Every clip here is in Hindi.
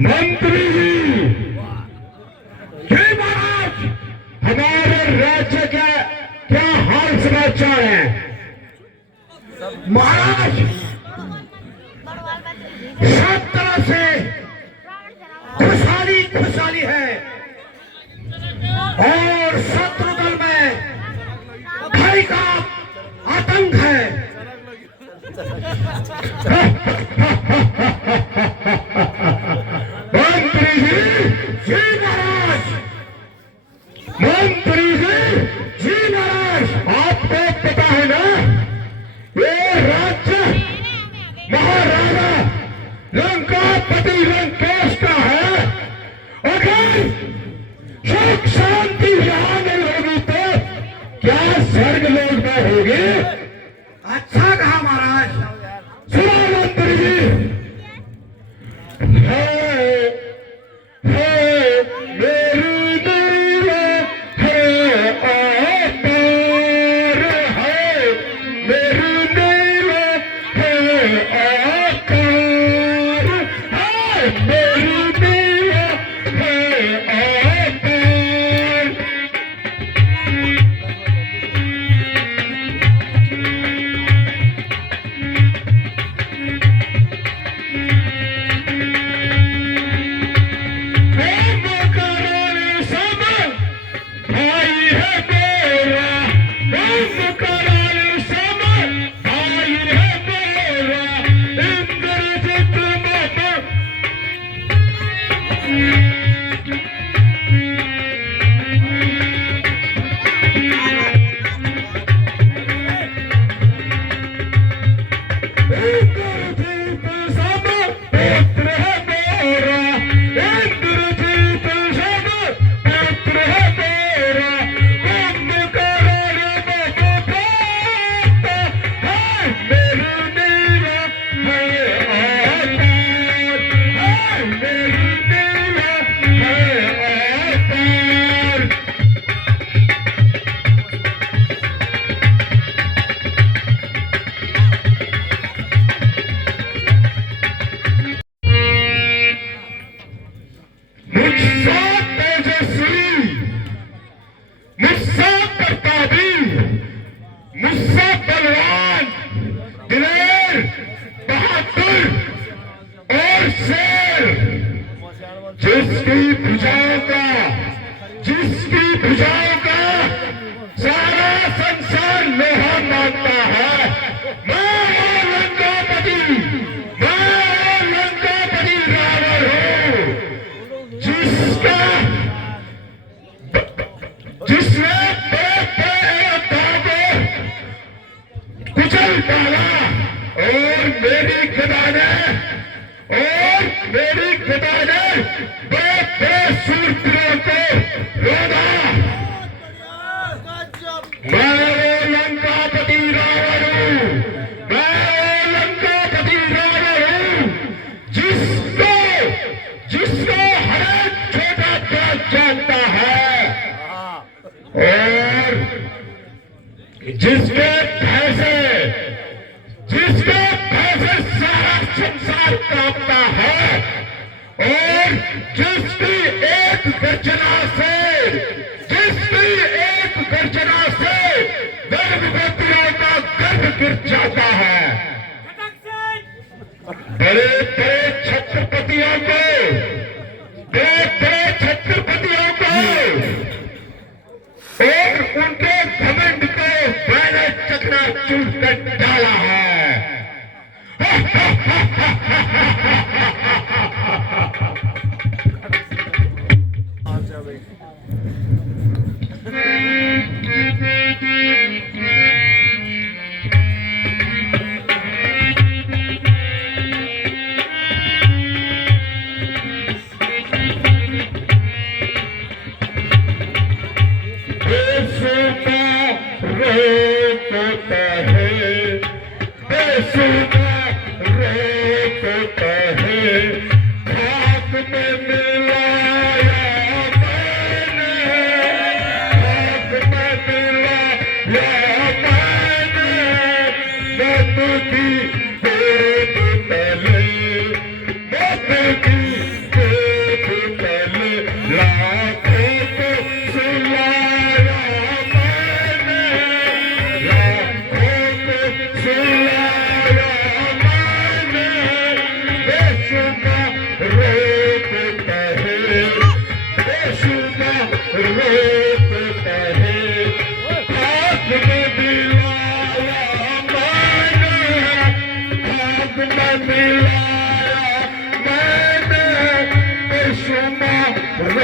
मंत्री जी, हे महाराज, हमारे राज्य का क्या हाल समाचार है? महाराज, सब तरह से खुशहाली खुशहाली है और शत्रु दल में भय का आतंक है। मंत्री जी महाराज, मंत्री जी महाराज, आपको पता है ना, ये राज्य महाराजा लंकापति लंकेश का है। अगर सुख शांति यहाँ नहीं होगी तो क्या स्वर्ग लोक में होगी? अच्छा कहा महाराज। सुनो मंत्री जी, मुझसे प्रतापी, मुझसे बलवान, दिलेर, बहादुर और शेर, जिसकी भुजाओं का सारा संसार लोहा मानता है। मैं लंकापति रावण हूँ, जिसने कुचल डाला और मेरी गदा ने बड़े सूरवीरों को रोदा। मैं लंकापति रावण हूँ, जिसको हर एक छोटा बड़ा जानता है और जिसके पैसे सारा संसार कांपता है और जिसकी एक गर्जना से गर्भवतियों का गर्भ गिर जाता है। बड़े बड़े छत्रपतियों को और उनके घमंड को मैंने चकनाचूर कर डाला है।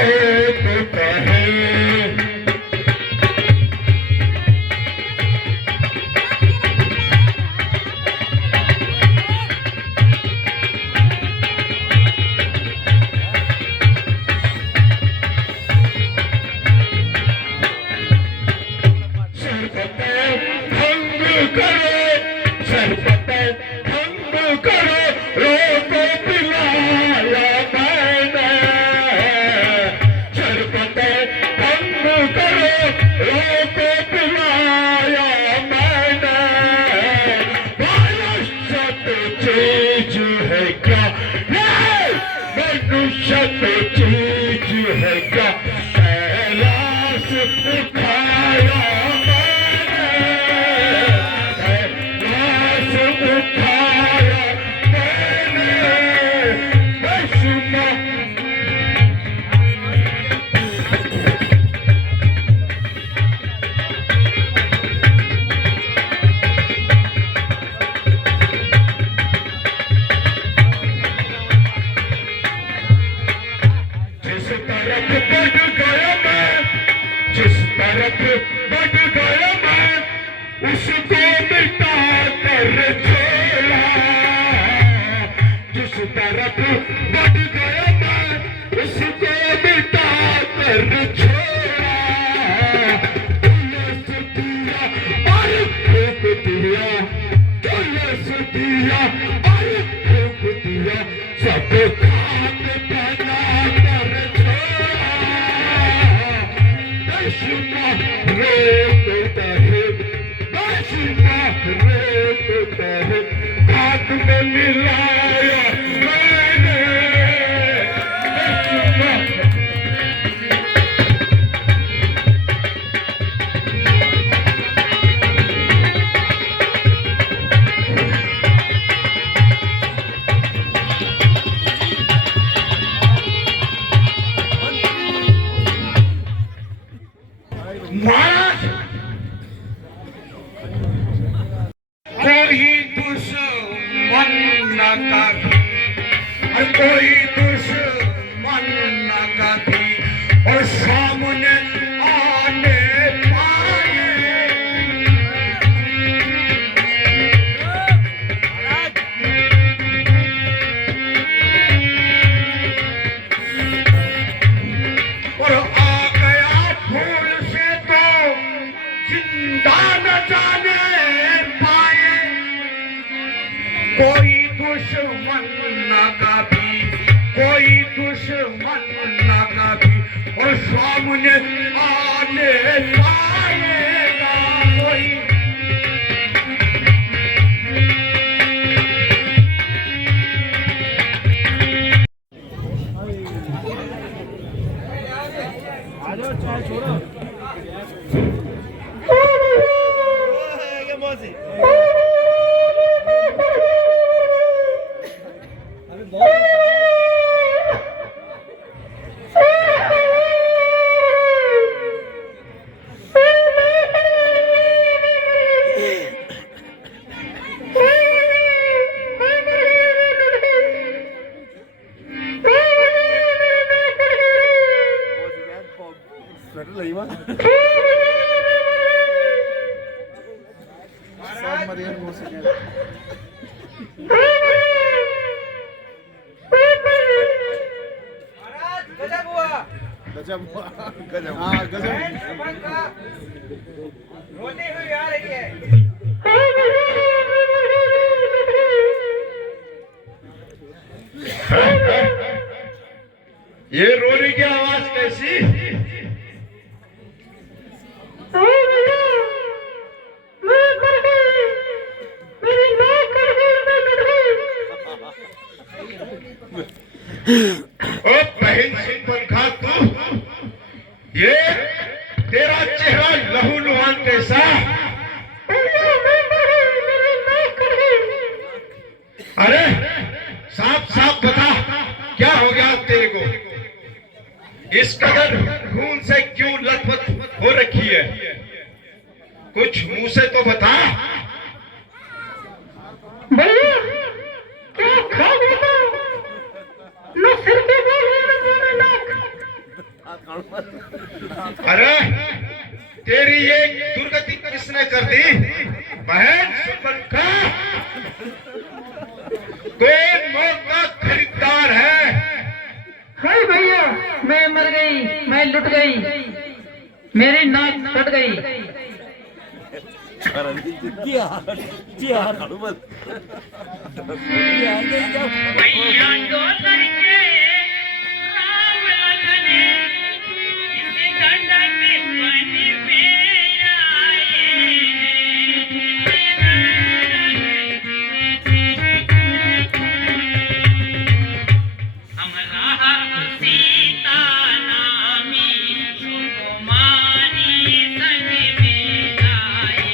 रोकता है। कोई दुश्मन न कभी और सामने आने पाए। और आ गया फूल से तो जिंदा न जाने पाए। कोई दुश्मन न कभी, कोई दुश्मन न कभी और सामने आने पाएगा कोई। रोती हुई आ रही है। ये रोने की आवाज कैसी? ओ बहन सिंह पंखा तू, ये तेरा चेहरा लहू लुहान कैसा? अरे साफ साफ बता, क्या हो गया तेरे को? इस कदर खून से क्यों लथपथ हो रखी है? कुछ मुंह से तो बता। भैया क्या खा गया? न सिर के बाल न नाक, अरे तेरी ये दुर्गति किसने कर दी? बहन सुपनखा, कौन मौत का खरीदार है? हाय भैया, मैं मर गई, मैं लुट गई, मेरी नाक फट गई। भैया तो करके राम लखने इस गंडक पानी में आए। हमरा सीता नामी सुकुमारी संग में आए।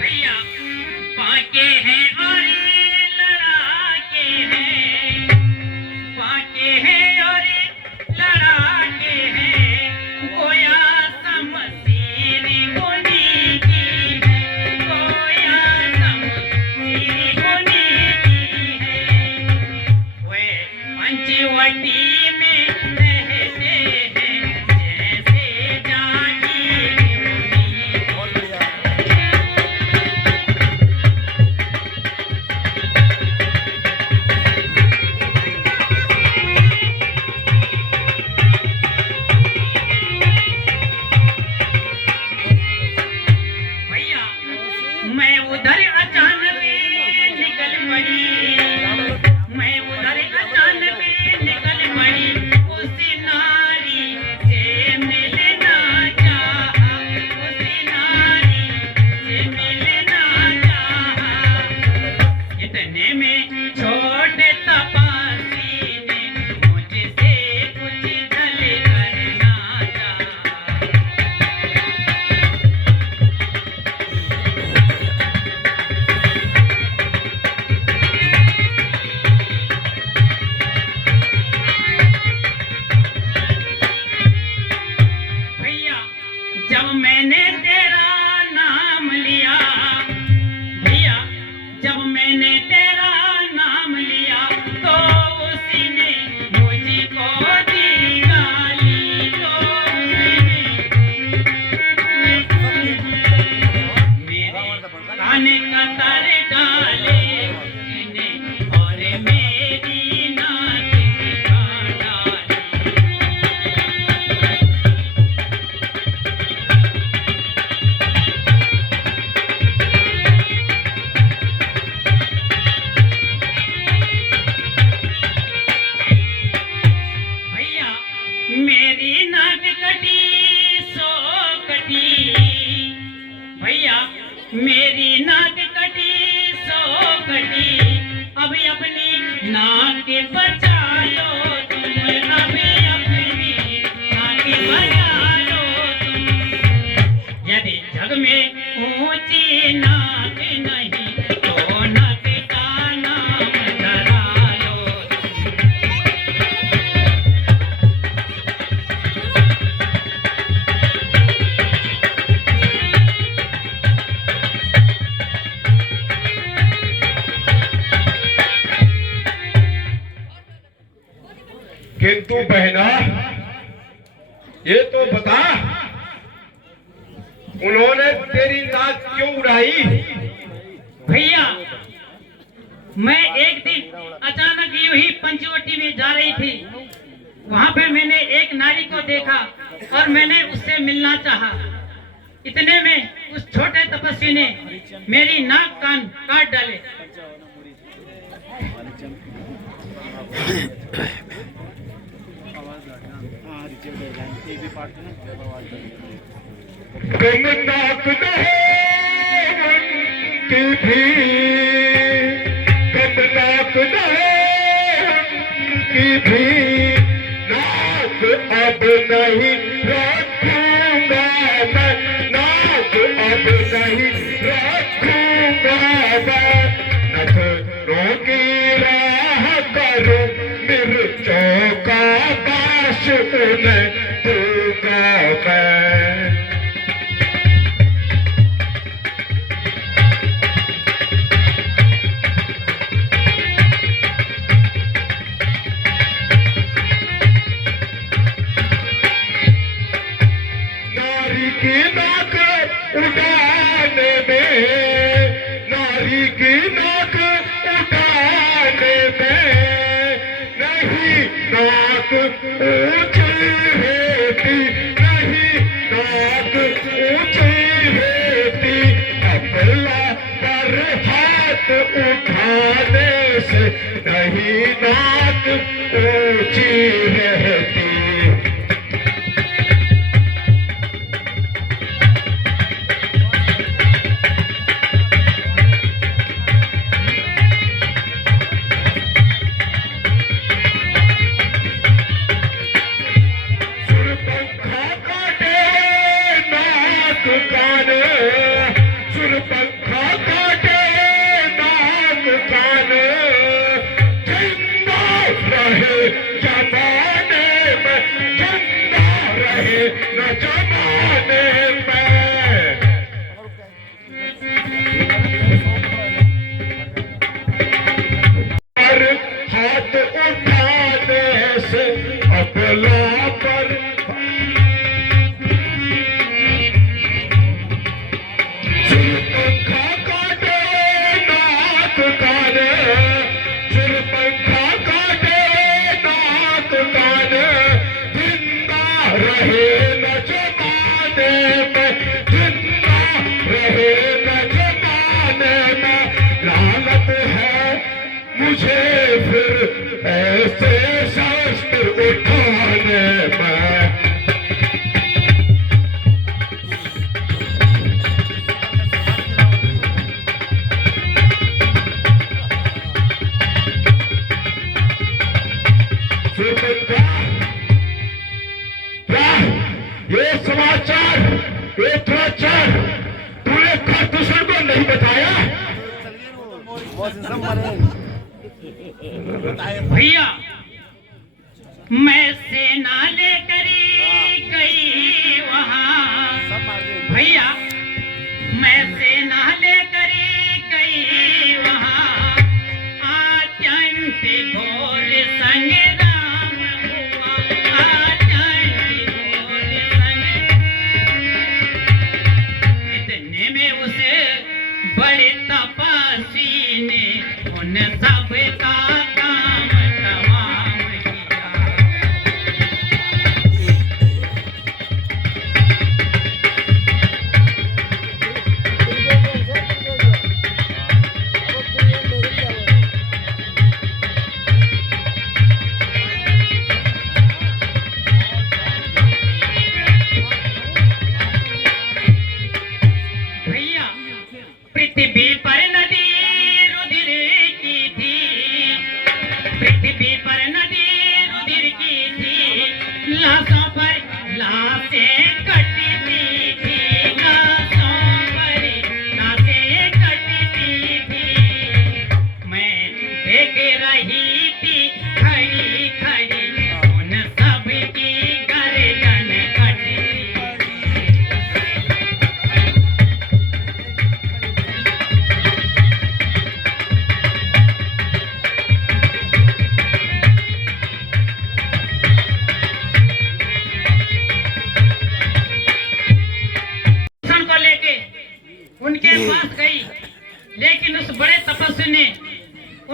भैया पाके हैं और लड़ाके हैं, पाके हैं और लड़ाके हैं, गोया समसीरी होनी की है, गोया समसीरी होनी की है। वे पंचवटी में रहते हैं जैसे जागी होनी। भैया मैं उधर अचानक निकल पड़ी, मैं उधर अचानक निकल पड़ी, उस नारी से मिलना चाहा, उस नारी से मिलना चाहा। इतने में छोटे तपासी ने मुझसे कुछ छल करना चाहा। भैया जब मैंने तेरा नाम लिया, भैया जब मैंने तेरा नाम लिया, तो उसी ने मुझको दी गाली, तो उसने मेरे कान कतर डाले उसने, और मेरी नाक का डाली। भैया मेरी नाक कटी सो कटी, भैया मेरी नाक कटी सो कटी, अब अपनी नाक बचा लो तुम, अब अपनी नाक बचा लो तुम। यदि जग में ऊंची नाक नहीं तो नाक का नाम धरा लो तुम। किंतु बहना, ये तो बता, उन्होंने तेरी नाक क्यों उड़ाई? भैया मैं एक दिन अचानक यूं ही पंचवटी में जा रही थी, वहां पे मैंने एक नारी को देखा और मैंने उससे मिलना चाहा। इतने में उस छोटे तपस्वी ने मेरी नाक कान काट डाले। तुम नाक नहीं उनकी भी, तुम नाक नहीं उनकी भी, नाक अब नहीं रखूंगा मैं, नाक अब नहीं रखूंगा मैं। नजरों की राह करूं मिर्चों का बाश कान सुर पंखा काटे नाक कान जिंदा रहे जमाने में जिंदा रहे न जमाने में हर हाथ उठाने से अबला पर सिर पंखा काटे नाक काने सिर पंखा काटे नाक काने जिंदा रहे न जमाने में जिंदा रहे न जमाने में लानत है मुझे फिर ऐसे शास्त्र उठाने में क्या ये समाचार ये दुराचार तूने खरदूषण को नहीं बताया? भैया मैं सेना लेकर गई वहाँ भैया मैं सेना लेकर गई वहाँ अत्यंत घोर संग्राम हुआ अत्यंत घोर संग्राम इतने में उसे बड़े तपस्वी ने उन सब का काम तमाम किया भैया पृथ्वी पर नदी रुधिर की थी पृथ्वी पर नदी रुधिर की थी लाशों पर लाशें कटती थी लाशों पर लाशें कटती थी मैं देख रही थी खड़ी खड़ी उन सब की गर्दन कटती को लेके उनके पास गई लेकिन उस बड़े तपस्वी ने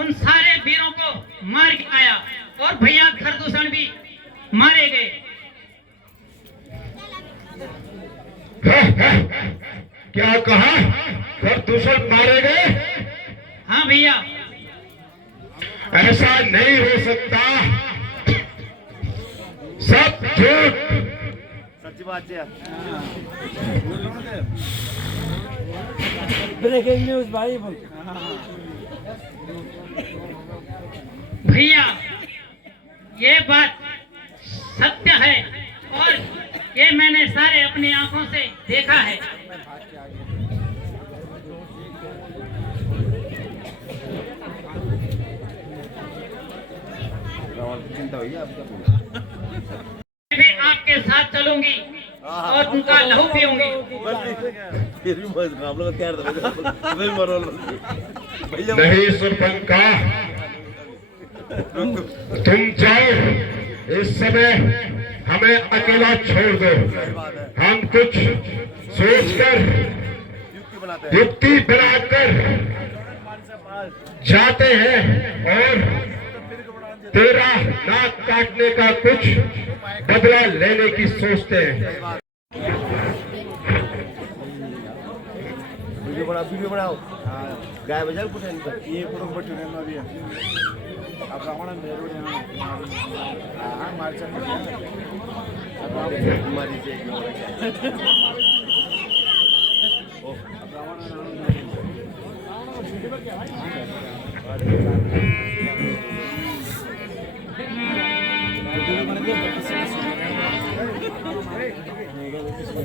उन सारे वीरों को मार के आया और भैया खरदूषण भी मारे गए। क्या कहा? खरदूषण मारे गए? हाँ भैया ऐसा नहीं हो सकता, सब झूठ। सच्ची बात है। ब्रेकिंग न्यूज भाई भैया ये बात सत्य है और ये मैंने सारे अपनी आंखों से देखा है। चिंता हुई है मैं भी आपके साथ चलूंगी और उनका लहू पीऊंगी। फिर भी बस आप लोग तैयार थे फिर मरो भैया नहीं सुरपंखा, तुम जाओ, इस समय हमें अकेला छोड़ दो। हम कुछ सोचकर युक्ति बनाकर जाते हैं और तेरा नाक काटने का कुछ बदला लेने की सोचते हैं। वीडियो बनाओ गाय बजा कुछ ये पूरा बच्चों ने ना दिया अब रावण मेरे हाँ मार्च मारी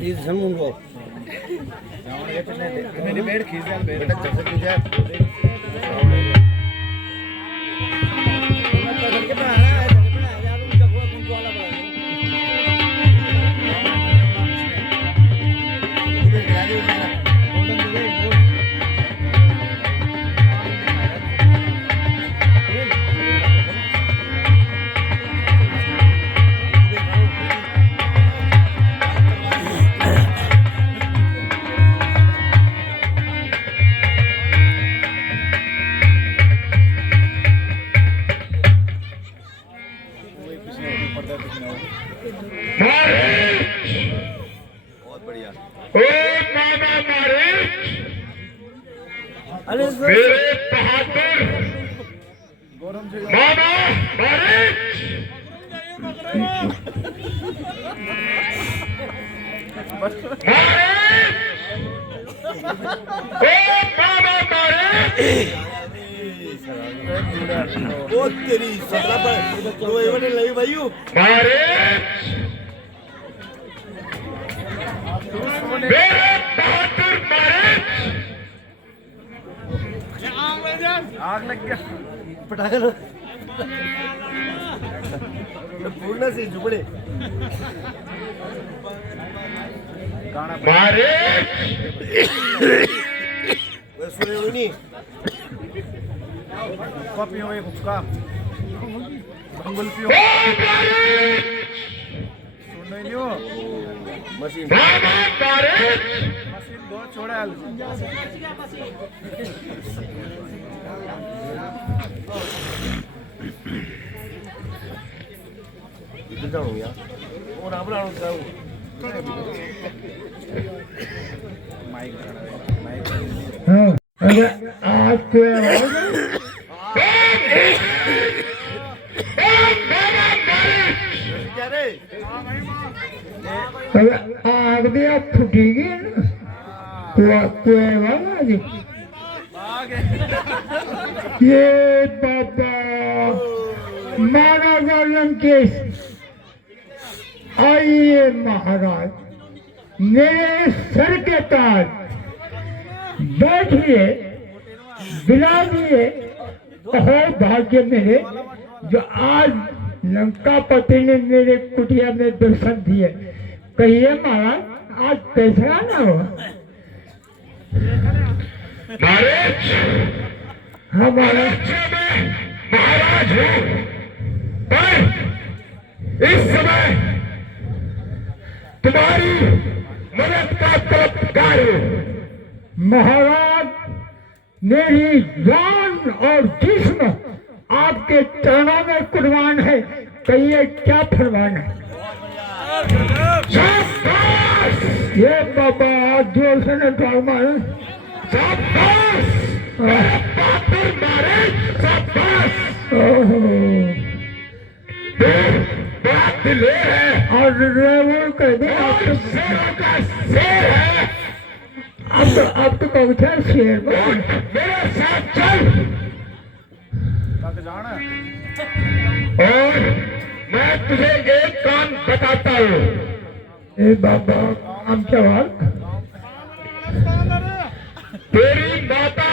These मेरी बेड खींच दे बेड बेटा चल सकती है बहुत बढ़िया ओ मामा मारिच, अरे मेरे बहादुर गौरव जी मामा मारिच, मामा मारिच, बहुत तेरी सदरा पर तो ये बने लगी भाईयों मारिच, मेरे बहादुर मारिच, आग लग गया पटाखा लो पूर्ण से झुपड़े गाना मारिच, वे सुने नहीं हुक्का पियो एक हुक्का भंगुल पियो ओ मारिच, सुन नहीं लियो मशीन मामा मारिच, मशीन दो छोड़ा इधर जाऊँ यार और आप ना जाऊँ माइक माइक आपको क्या रे आग दिया फुटी गई ना कोई वाला जी ये बाबा महाराजा लंकेश आइए महाराज मेरे सर के ताज बैठिए बिलाइए बहुत भाग्य मेरे जो आज लंकापति ने मेरे कुटिया में दर्शन दिए कहिए महाराज आज पैसा ना हो हमारा महाराज हूँ पर इस समय तुम्हारी मदद का तलबगार हूँ महाराज मेरी जान और जिस्म आपके चरणों में कुर्बान है कहिए क्या फरमान है शाबाश! ये बाबा जोर से न डाल मारे शाबाश! मेरे बहादुर मारे शाबाश! ओहो बड़ा दिलेर है और रेवल कर दे आप तो शेरों का शेर है अब तो पहुंचा शेर मेरे साथ चल तक जाना और मैं तुझे एक काम बताता हूँ ए बाबा काम क्या बात तेरी माता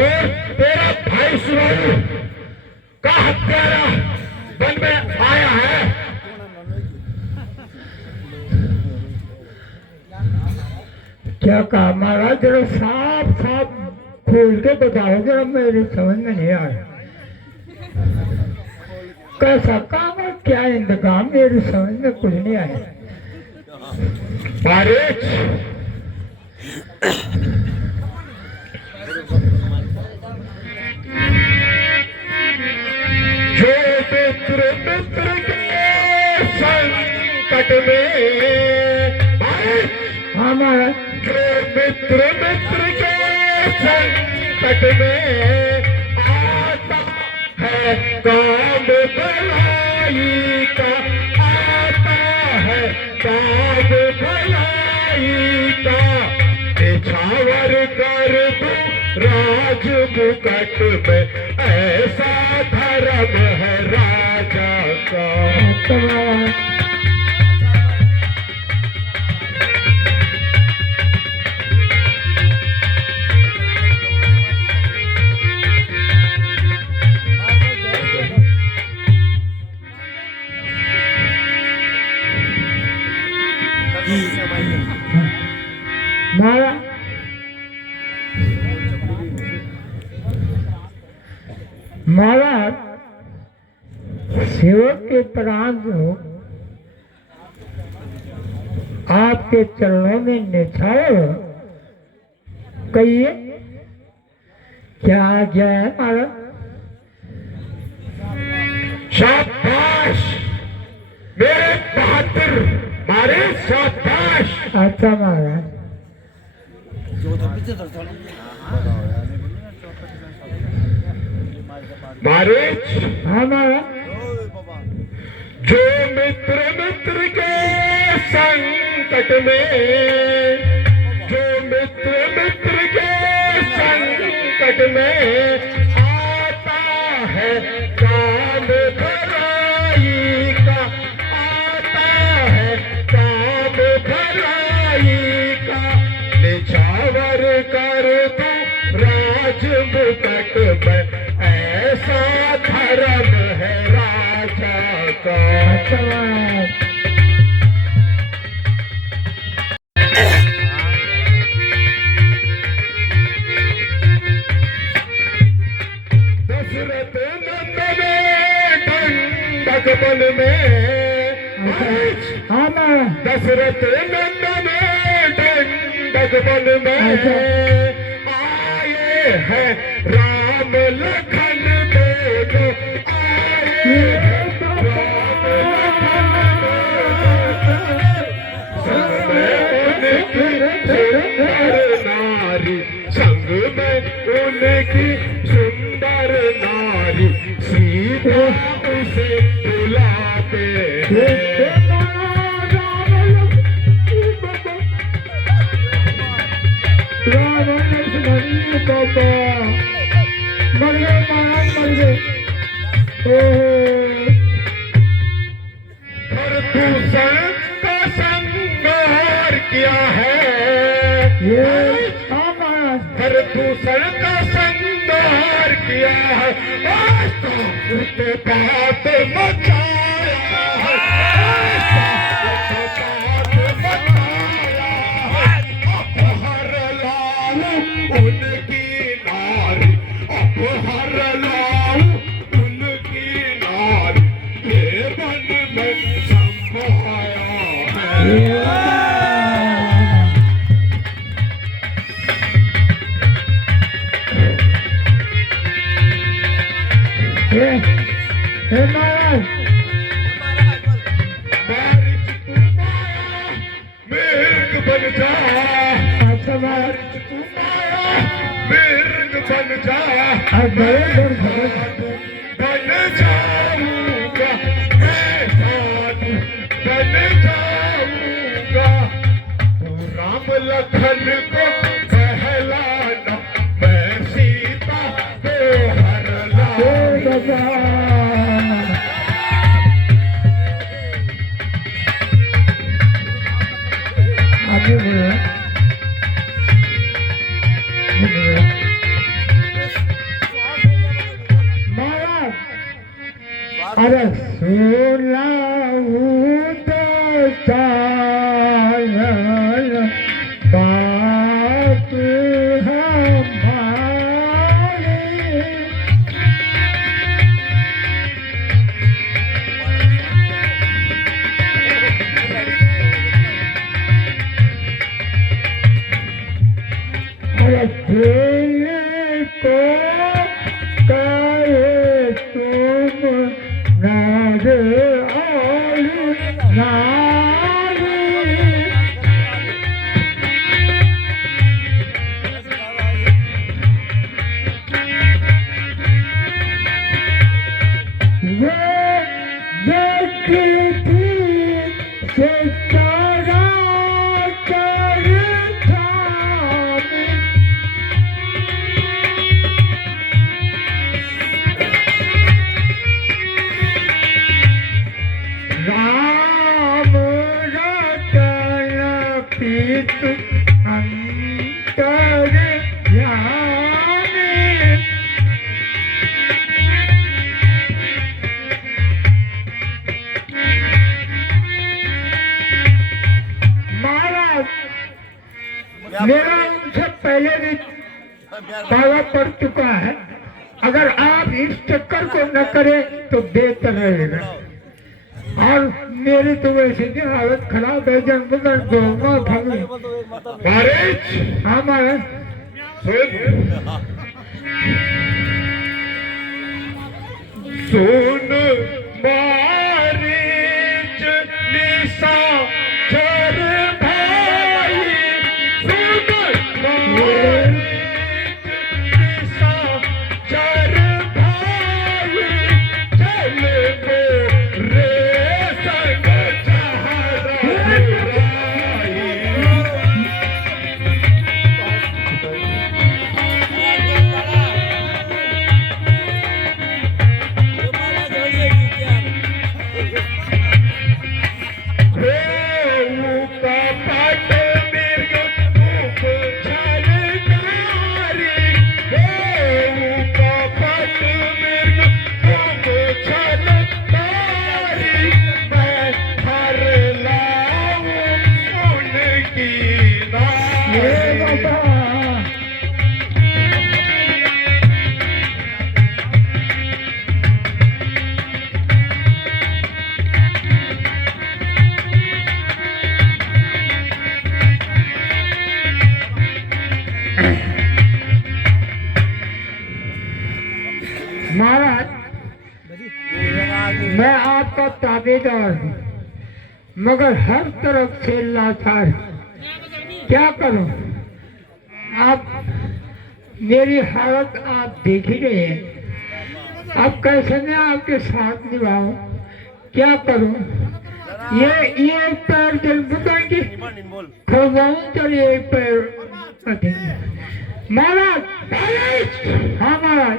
और तेरा भाई सुनाऊ का हत्यारा वन में आया है क्या कहा महाराज जरा साफ साफ खोल के बताओ जरा मेरे समझ में नहीं आया कैसा काम है क्या इंतजाम मेरे समझ में कुछ नहीं आया जो मित्र मित्र के संकट में हमारा जो मित्र मित्र के संकट में आता है काम भलाई का आता है काम भलाई का निछावर कर दो राज मुकट में ऐसा धर्म है राजा का महाराज सेवक के प्राण हो आपके चरणों में निछावर हो। कहिए क्या आज्ञा है महाराज? शाबाश मेरे बहादुर मारे, शाबाश। अच्छा महाराज। महाराज हाँ महाराज। जो मित्र मित्र के संकट में, जो मित्र मित्र के संकट में आता है काम भलाई का, आता है काम भलाई का, निछावर कर दो राज मुकुट में, ऐसा धर्म है राजा का। अच्छा महाराज। दशरथ नंदन ठंडक बन में, हाँ महाराज। दशरथ नंदन ठंडक बन में आए हैं राम लखन दोनों, आए हैं राम लखन संग में उनकी सुंदर नारी, सीता उसे बुलाते हैं। खरदूषण का संहार किया है, खरदूषण का संहार किया है, उसके बात मचाया है, अपहर लाऊं उनकी नारी, अपहर लाऊं उनकी नारी, ये मन में समाया है। महाराज बारिश तू माया मिर्ग बन जा, अच्छा महाराज। बारिश तू माया मिर्ग बन जा, बन जाऊंगा मैं साधु, बन जाऊंगा। तू राम लखन को कहलाना, मैं सीता को हर लाऊंगा। आगे बोलो। महाराज अरे सोला बात हमारी, अरे को करे तुम नारे और नारी, ये कृति से तारा कर थामी, राम रतन पीत अंतर ध्यानी, महाराज मेरा उनसे पहले भी दावा पड़ चुका है, अगर आप इस चक्कर को न करें तो बेहतर रहेगा। और मेरी तो वैसे भी हालत खराब है, जब मैं गोमा भागू। हमारे सुन मारीच निशा चर भाई, सुन मारीच निशा चर भाई, चल रे संग महाराज, मैं आपका ताबेदार हूँ, मगर हर तरफ से लाचार। क्या करूँ? आप मेरी हालत आप देख ही रहे हैं। अब कैसे मैं आपके साथ निभाऊं? क्या करूं? ये पैर जल बुताएंगे, खोजाऊं तो ये पैर कटेंगे। महाराज, हाँ महाराज,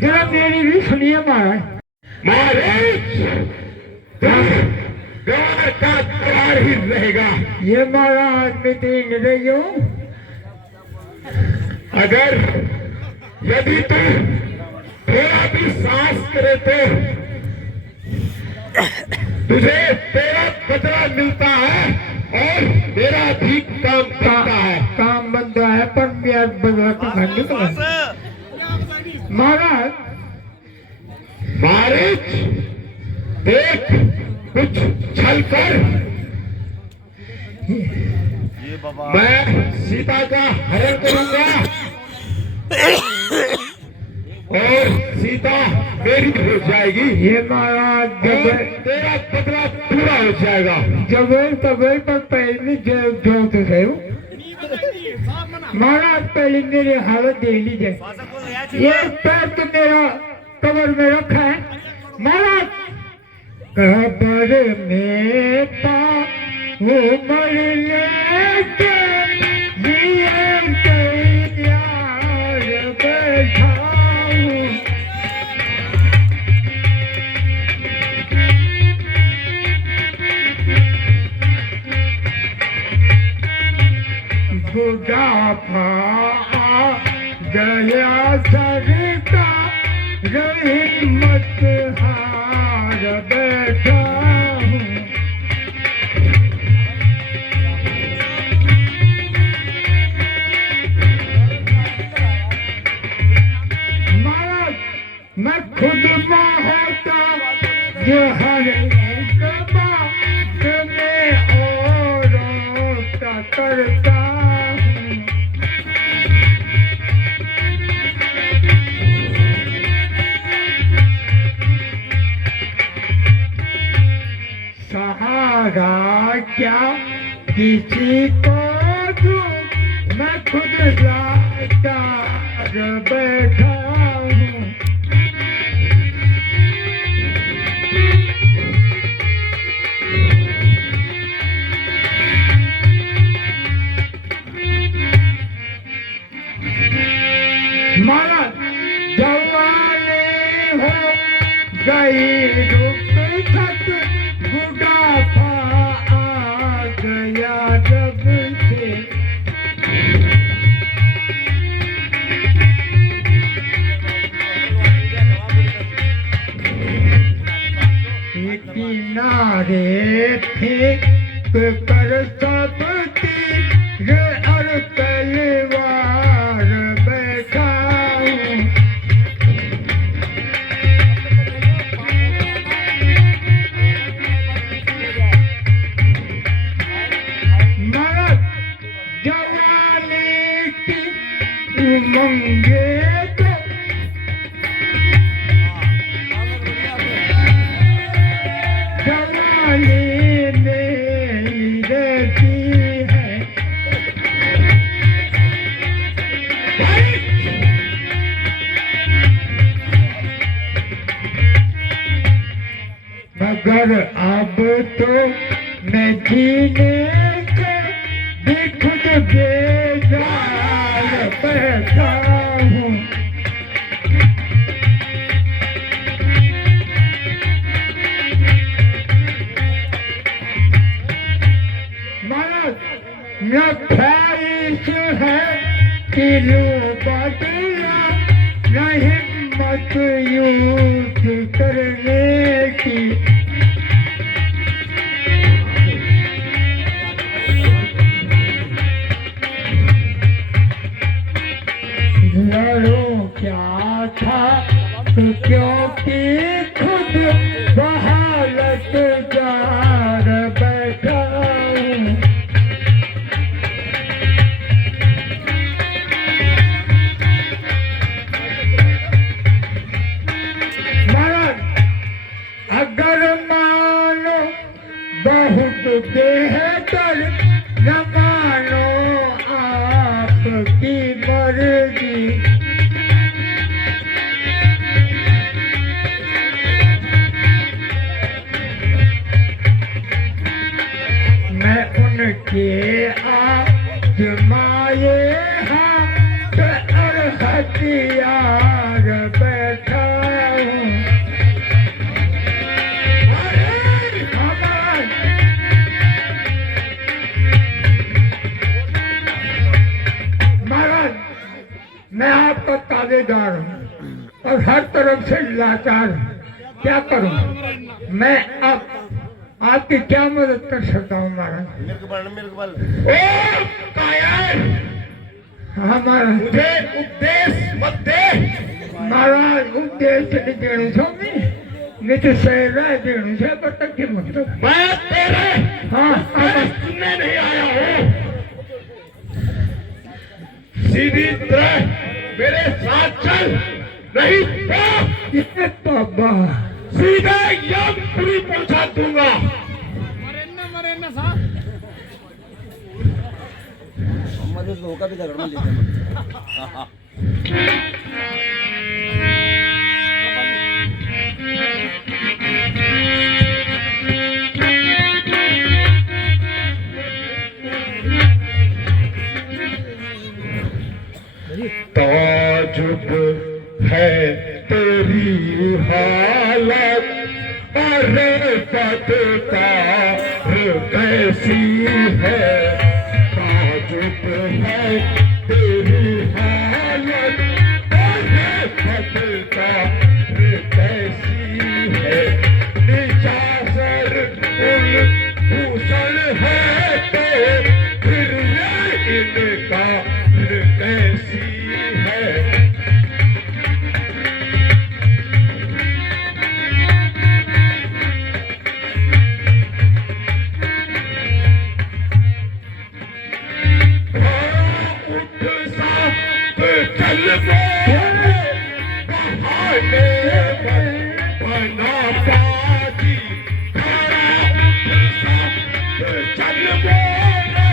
जरा मेरी भी सुनिए महाराज। द्वार का द्वार ही रहेगा। ये महाराज मैं देख रही हूँ। अगर यदि तू थोड़ा भी सांस करे तो तुझे तेरा बदला मिलता है और मेरा भी काम बनता है। काम बनता है पर मेरा बदला तो भरने को महाराज। मारिच, देख कुछ छल कर। मैं सीता का हरण करूंगा और सीता मेरी हो जाएगी। ये महाराज तेरा बदला पूरा हो जाएगा। जबल तबल पर पहले जो तो सही महाराज, पहले मेरी हालत देख लीजिए। ये पैर तो मेरा कबर में रखा है महाराज। कबर में पा वो मरने के लिए तैयार बैठा हूँ। बुढ़ापा गया सरका, हिम्मत हार बैठा हूँ। महाराज, मैं खुद माँ होता जो हर एक बात में औरों का करता हूँ। सहारा क्या किसी को दूं, मैं खुद लाचार बैठा हूँ। महाराज, जवानी हो गई रुक थक, बुढ़ापा आ गया जब से। किनारे थे कर सब तीर और तलवार बैठा हूँ। जवानी की उमंगे तो जवानी में ही रहती है। मगर अब तो मैं जीने को भी खुद बेजार बैठा हूँ। न ख्वाहिश है कि लूँ बदला, न हिम्मत यूज करने की। लड़ो क्या था तो क्योंकि खुद बहालत जार बैठा हूँ। अगर मानो बहुत बेहतर, न मानो आपकी मर्जी। मैं उनके आजमाए हाथ और हथियार बैठा हूँ। मैं आपका ताबेदार हूँ और हर तरफ से लाचार हूँ। क्या करूँ मैं? अब आपकी क्या मदद कर सकता हूँ महाराज? मेरे को बल ओ कायर, हाँ महाराज। मुझे उपदेश मत दे। महाराज उपदेश देने छो मैं तो सहरा देने से तक की मतलब मैं तेरे हाँ सुनने नहीं आया हूँ। सीधी तरह मेरे साथ चल, नहीं तो ये बाबा सीधे यमपुरी पहुंचा दूंगा। मजे धोखा भी झगड़ में लेते हैं। ताजुब है तेरी हालत, अरे पतकार कैसी है। ताजुब है तेरी हालत, अरे पतकार कैसी है। निशाचर उन भूषण है तो फिर ये इनका कैसी है। उठ साथ चल बोले, बहाने बना पाजी। उठ साथ चल बोले,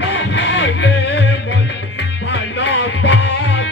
बहाने बना पाजी।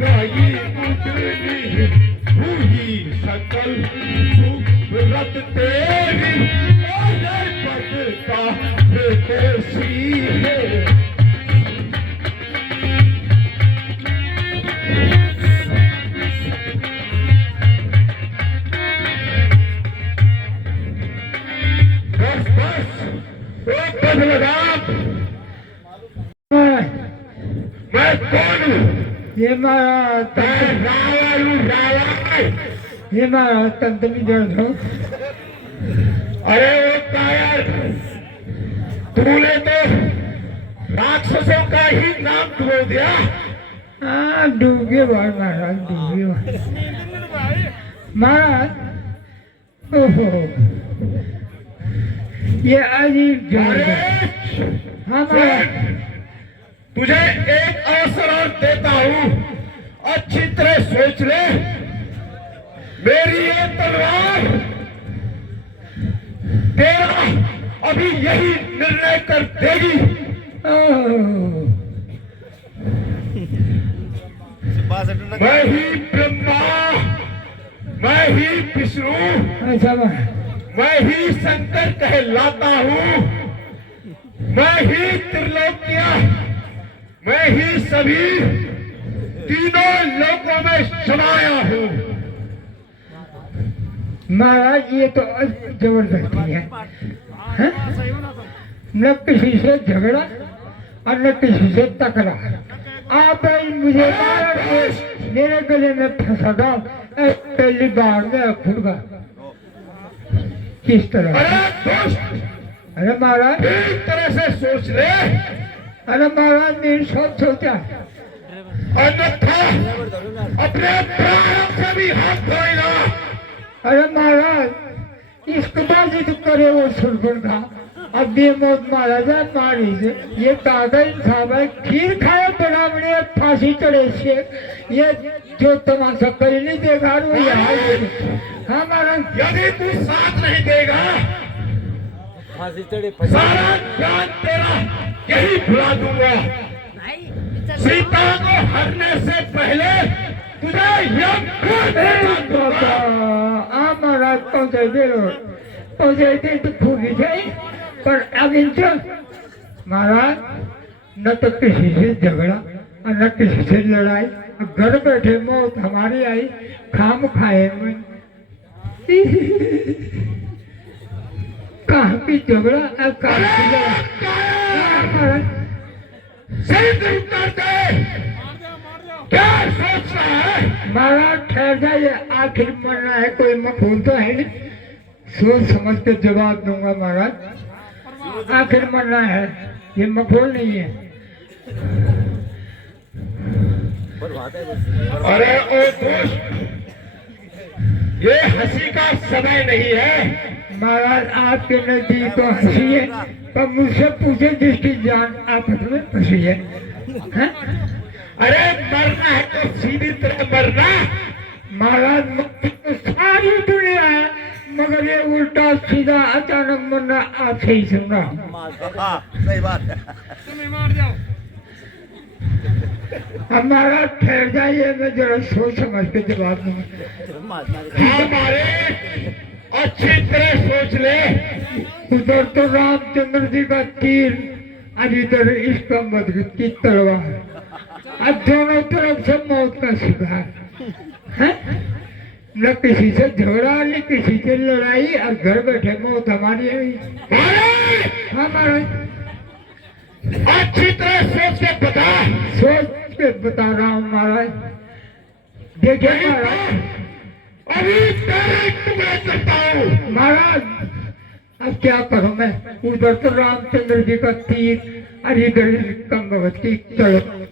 गाई उतरनी हुई सकल सुव्रत तेरी और पद का बेतसी है। बस बस वो पद लगाम। मैं कौन हूँ? ये मारा मैं रावण हूँ, रावण। ये मारा तंतनी दर्द हो। अरे वो कायर, तूने तो राक्षसों का ही नाम डुबो दिया। हाँ डूबे भाई महाराज, डूबे भाई महाराज। ओहो ये अजीब जान है। हाँ महाराज। तुझे एक अवसर और देता हूँ, अच्छी तरह सोच ले। मेरी ये तलवार तेरा अभी यही निर्णय कर देगी। ओह, मैं ही ब्रह्मा, मैं ही विष्णु, ऐसा बात। मैं ही शंकर कहलाता हूँ। मैं ही त्रिलोकिया, मैं ही सभी तीनों लोकों में समाया हूँ। महाराज ये तो जबरदस्ती है, हैं? न किसी से झगड़ा और न किसी से तकरार। आप मुझे मेरे गले में फंसा डाल, पहली बार में खुलगा किस तरह। अरे दोस्त, अरे महाराज, एक तरह से सोच ले, अरे महाराज मेरी सोच सोचा, अन्यथा अपने प्राणों से भी हाथ धोएगा। अरे महाराज इसके बाद तो करे वो सुरगुन का। अब बेमौत मारा जाए मारी से, ये ताजा इंसाफ है। खीर खाए बड़ा बड़े फांसी चढ़े से, ये जो तमाशा कर नहीं देगा वो यहाँ। हाँ महाराज। यदि तू साथ नहीं देगा, सारा ज्ञान तेरा यही भुला दूंगा। सीता को हरने से पहले तुझे महाराज पहुंचे दे तो खूबी जाए, पर अब इनसे महाराज न तो किसी से झगड़ा और न किसी से लड़ाई। घर बैठे मौत हमारी आई, खाम खाए में कहाँ की झगड़ा और कहाँ की लड़ाई। सही उत्तर दे, क्या सोच रहा है? महाराज ठहर जाइए, आखिर मरना है, कोई मखूल तो है नहीं। सोच समझ के जवाब दूंगा महाराज, आखिर मरना है, ये मखूल नहीं है। अरे ओ दोस्त, ये हंसी का समय नहीं है। महाराज आपके नजदीक तो हंसी है, पर मुझसे पूछे जिसकी जान आपस में फंसी है, हैं? अरे मरना है तो सीधी तरह मरना। महाराज तो सारी दुनिया है, मगर ये उल्टा सीधा अचानक मरना आपसे ही सुन रहा हूँ। सही बात है। हमारा ठहर जाइए, मैं जरा सोच समझ के जवाब दूंगा। हमारे अच्छी तरह सोच ले। उधर तो रामचंद्र जी का तीर और इधर इसका मदगत की तलवार, अब दोनों तरफ से मौत का शिकार है। न किसी से झगड़ा न किसी से लड़ाई, और घर बैठे मौत हमारी है। हमारे अच्छी तरह सोच के बता। सोच के बता रहा हूँ महाराज। देखिए महाराज, अभी तेरे टुकड़े करता हूँ। महाराज अब क्या करूं मैं, उधर तो रामचंद्र जी का तीर और इधर कंगवत की तलवार,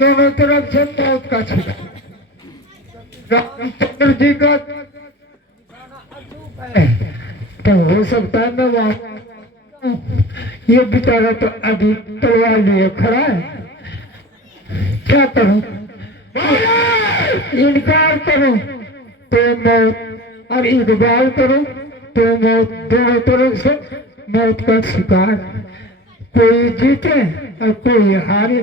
दोनों तरफ से मौत का छिड़ा। रामचंद्र जी का तो हो सकता है मैं वहां, ये बेचारा तो अभी तलवार लिए खड़ा है। क्या करूं, इनकार करूं तो मौत और इकबाल करूं तो मौत, दोनों तरफ से मौत का शिकार। कोई जीते और कोई हारे,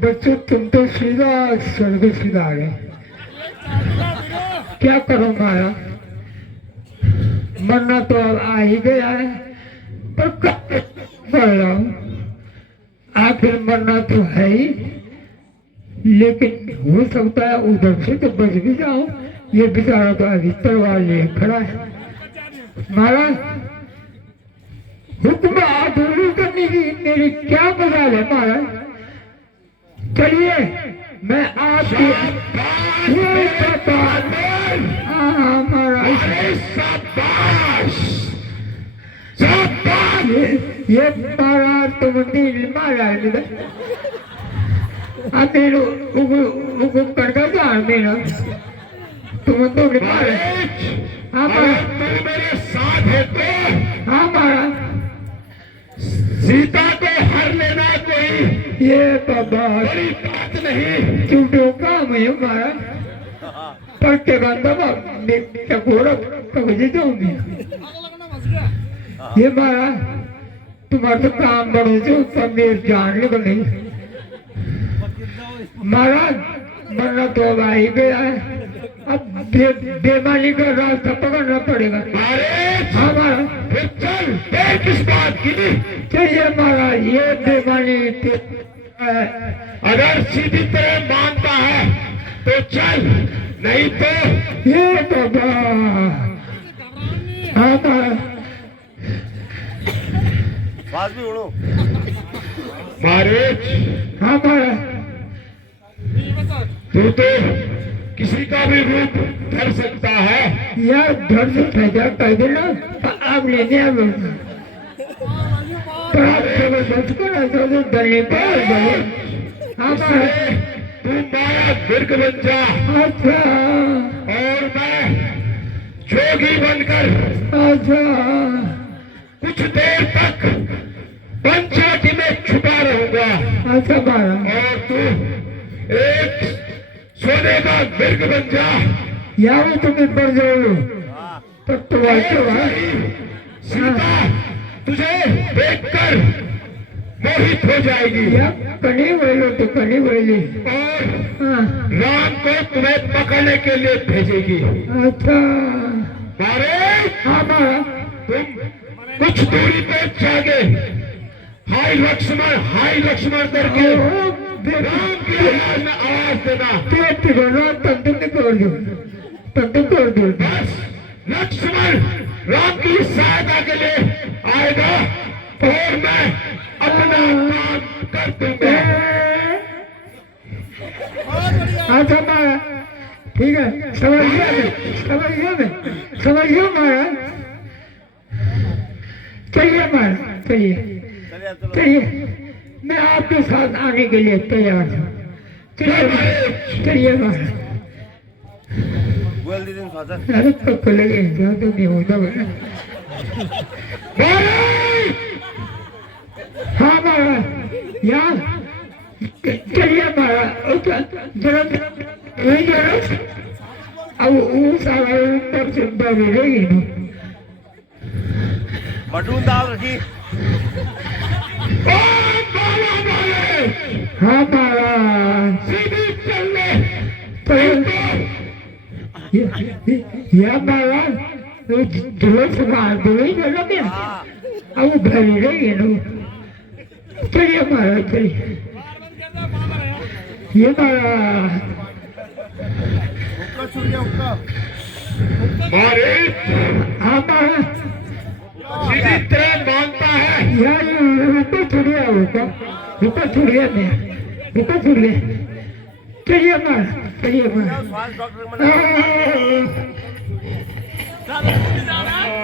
बच्चों तुम तो सीधा स्वर्ग सीधा आ गए। क्या करूं माया, मरना तो अब आ ही गया है, पर कब मर रहा हूं, आखिर मरना तो है ही, लेकिन हो सकता है उधर से तो बच भी जाऊं। ये बेचारा तो अभी तलवार लिए खड़ा है। महाराज हुक्म आधुरी करने की मेरी क्या मजाल है महाराज, चलिए मैं आपकी हाँ महाराज ये महाराज तुम नील महाराज मेरे हुक्म करता था मेरा तुम तो महाराज। हाँ महाराज मेरे साथ है तो हाँ महाराज सीता को हर लेना कोई ये बाबा बड़ी बात नहीं। चूटों काम है हमारा, पट्टे का दबा टकोरा कभी जाऊंगी। ये मारा तुम्हारा तो काम बढ़ो जो तब मेरे जान लग नहीं। महाराज मरना तो अब आ ही गया है, अब बेमानी का रास्ता पकड़ना पड़ेगा। हाँ महाराज फिर चल, देर किस बात की? चलिए महाराज ये बेमानी अगर सीधी तरह मानता है तो चल, नहीं तो ये बाबा। हाँ महाराज बात भी उड़ो। महाराज हाँ महाराज तू तो किसी का भी रूप धर सकता है। यार घर से फैजा कर देना, आप लेने आ गए पर आप जबरदस्त करा तो गले पर गले। हाँ महाराज तू माया दुर्ग बन जा अच्छा और मैं जोगी बनकर अच्छा कुछ देर तक पंचवटी में छुपा रहूंगा अच्छा महाराज। और तू एक सोने का मिर्ग बन जा। यार तुम्हें पड़ जाओ तब तो सीता तुझे देखकर मोहित हो जाएगी यार कनी बोलो तो कनी बोली। और हाँ राम को तुम्हें पकड़ने के लिए भेजेगी। अच्छा महाराज हाँ महाराज तुम कुछ दूरी पे जागे हाय लक्ष्मण करके राम की आवाज में आवाज देना। पेट बनो तब तुमने कर दो बस लक्ष्मण राम की सहायता के लिए आएगा और मैं अपना काम कर दूंगा। अच्छा महाराज ठीक है समझिए महाराज। चलिए महाराज चलिए मैं आपके साथ आने के लिए तैयार हूँ। चलिए महाराज। बोल दीजिए फादर। अरे पक्का लगे तो नहीं होता हाँ महाराज यार चलिए महाराज जरा अब वो सारा ऊपर से रहेगी ना बटून दाल रखी। हाँ महाराज या महाराज जो समाज बोले ना मैं अब भरी रही है ना। चलिए महाराज चलिए ये महाराज हाँ महाराज सीधी तरह मानता है। यार ऊपर छुड़िया ऊपर छुड़िया चलिए महाराज चलिए महाराज। श्वास डॉक्टर मना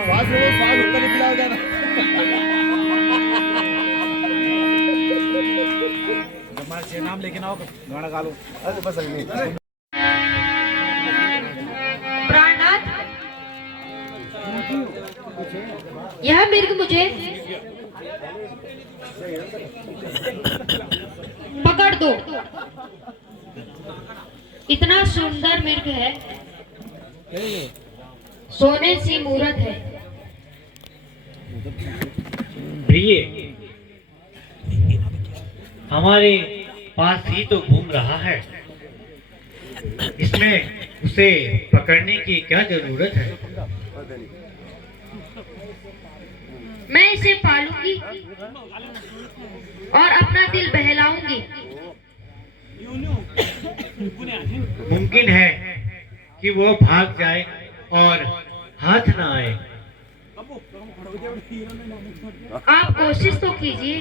श्वास ऊपर निकला हो जाना। हमारे नाम लेके ना हो गाना गा लो। अरे बस अभी प्राणनाथ यह मिर्ग मुझे पकड़ दो। इतना सुंदर मिर्ग है, सोने सी मूरत है। प्रिय हमारे पास ही तो घूम रहा है, इसमें उसे पकड़ने की क्या जरूरत है? मैं इसे पालूंगी और अपना दिल बहलाऊंगी। मुमकिन है कि वो भाग जाए और हाथ ना आए। आप कोशिश तो कीजिए।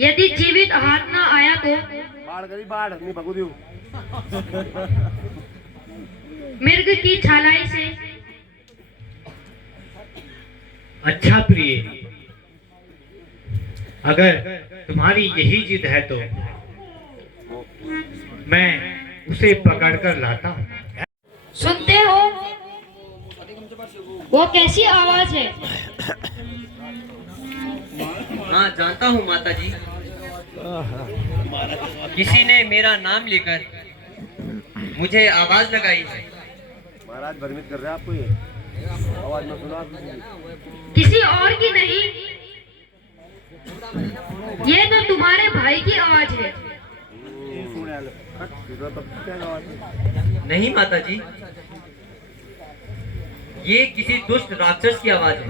यदि जीवित हाथ ना आया तो बाढ़ करी बाढ़ नहीं भगू दियो। मृग की छालाई से। अच्छा प्रिय, अगर तुम्हारी यही जिद है तो मैं उसे पकड़कर लाता हूँ। सुनते हो? वो कैसी आवाज है? हाँ जानता हूँ माता जी। किसी ने मेरा नाम लेकर मुझे आवाज लगाई है। महाराज भ्रमित कर रहे हैं आपको, ये आवाज में सुना? किसी और की नहीं, ये तो तुम्हारे भाई की आवाज है। नहीं माता जी, ये किसी दुष्ट राक्षस की आवाज है।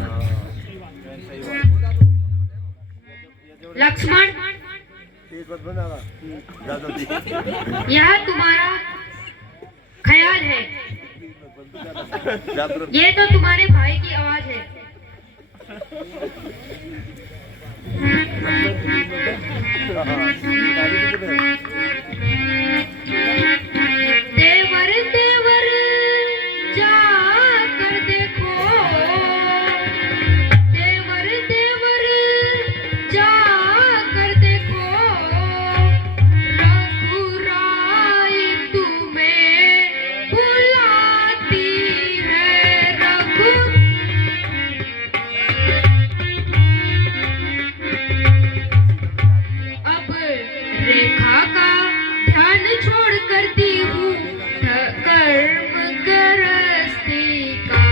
लक्ष्मण, यह तुम्हारा ख्याल है, ये तो तुम्हारे भाई की आवाज है। देवर देवर जा कर देखो, देवर देवर जा कर देखो, रघुराई तुम्हें बुलाती है। रघु अब रेखा का ध्यान छोड़ करती हूँ कर्म गृहस्थी का।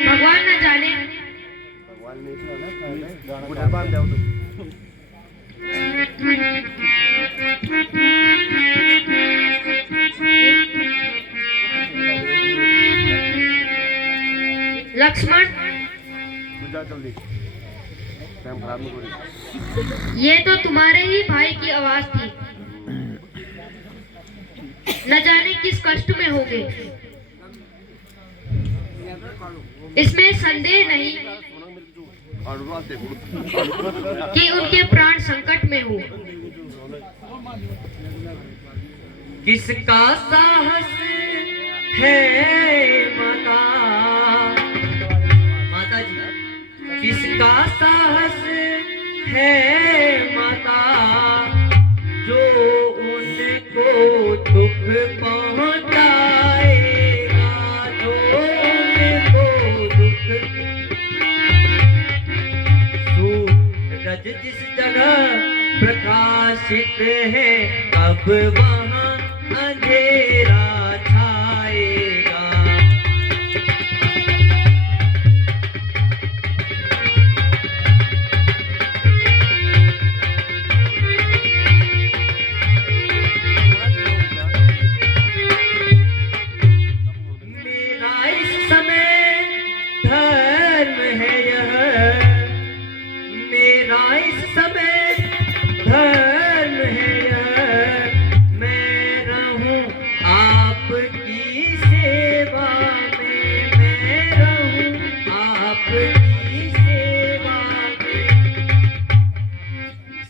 भगवान न जाने भगवान ने इतना ना बांध जाओ तुम। लक्ष्मण, जा जल्दी, टाइम खराब नहीं करी। ये तो तुम्हारे ही भाई की आवाज थी। न जाने किस कष्ट में होगे, इसमें संदेह नहीं कि उनके प्राण संकट में हो। किसका साहस है माता, माता जी, किसका साहस है माता, जो उनको दुख पहुंचाएगा, जो उनको दुख। सूरज जिस जगह प्रकाशित है, अब वहाँ अंधेरा छाएगा। मेरा इस समय धर्म है यह, मेरा इस समय धर्म है यह, मैं रहूं आपकी सेवा में, मैं रहूं आपकी सेवा में।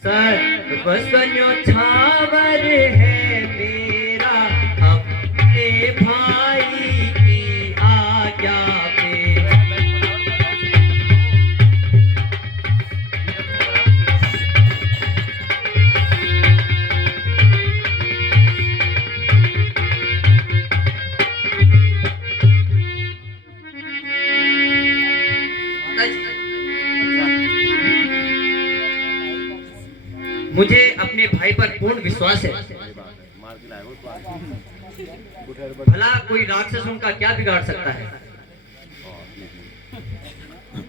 सर्वस्व न्योछावर है मेरा, अपने भाई की आज्ञा पे। पूर्ण विश्वास है। मार के लाए वो भला कोई राक्षस उनका क्या बिगाड़ सकता है?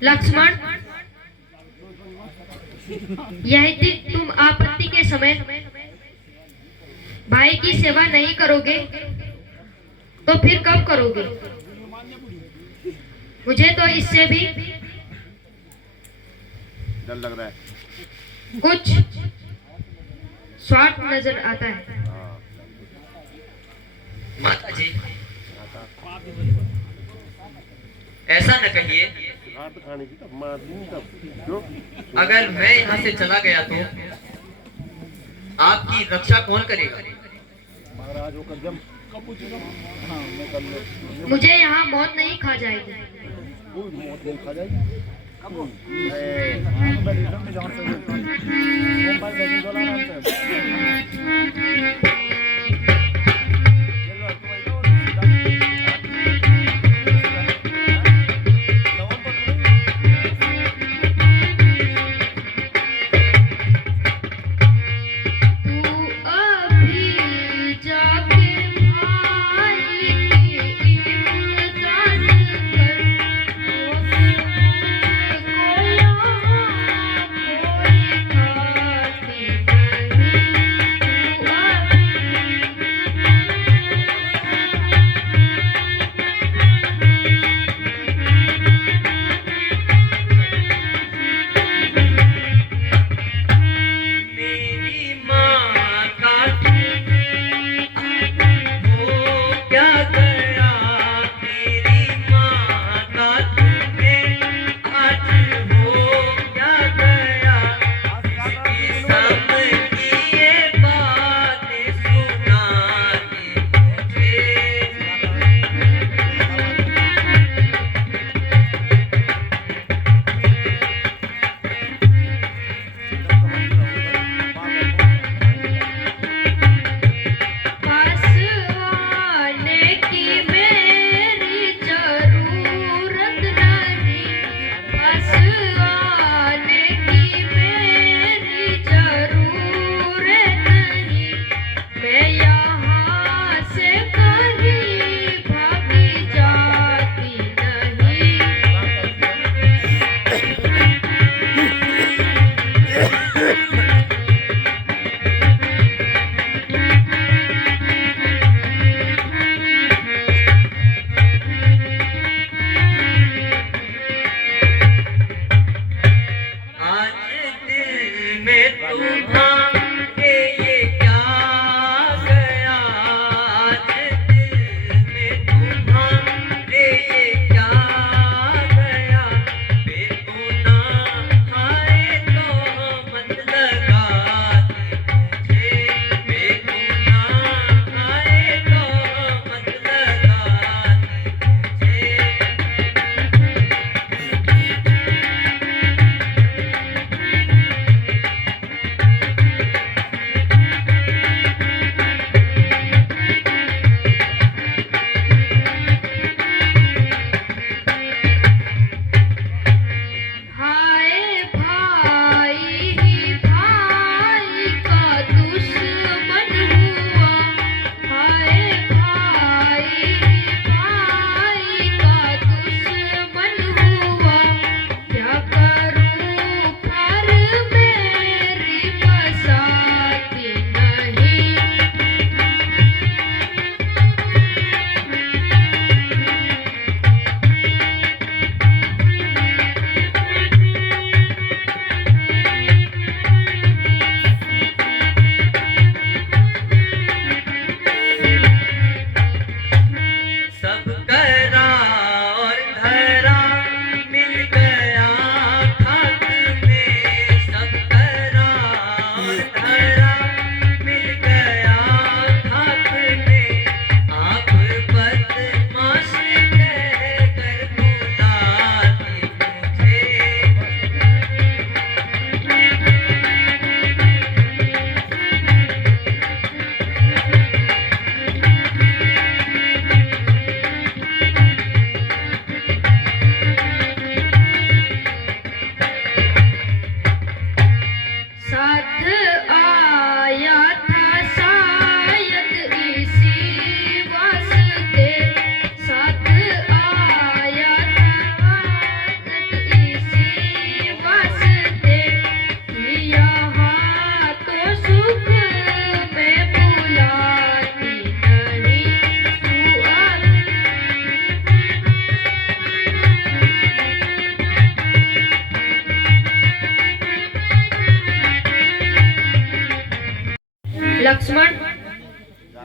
लक्ष्मण, यदि तुम आपत्ति के समय भाई की सेवा नहीं करोगे तो फिर कब करोगे? मुझे तो इससे भी डर लग रहा है। कुछ स्वार्थ नजर आता है। माता जी, ऐसा न कहिए। हाथ खाने की तब मार दूं तब क्यों? अगर मैं यहाँ से चला गया तो आपकी रक्षा कौन करेगा? महाराज होकर जब हाँ मैं कर लो मुझे यहाँ मौत नहीं खा जाएगी। कोई मौत नहीं खा जाएगी।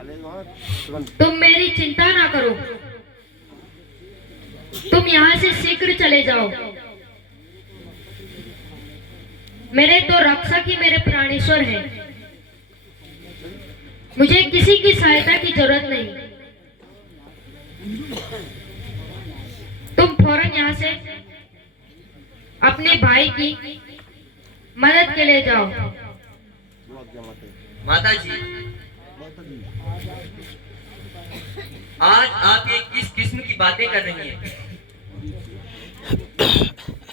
तुम मेरी चिंता ना करो, तुम यहाँ से शीघ्र चले जाओ। मेरे तो रक्षक ही मेरे प्राणेश्वर हैं, मुझे किसी की सहायता की जरूरत नहीं। तुम फौरन यहाँ से अपने भाई की मदद के लिए जाओ। माता जी, आज आप ये किस किस्म की बातें कर रही हैं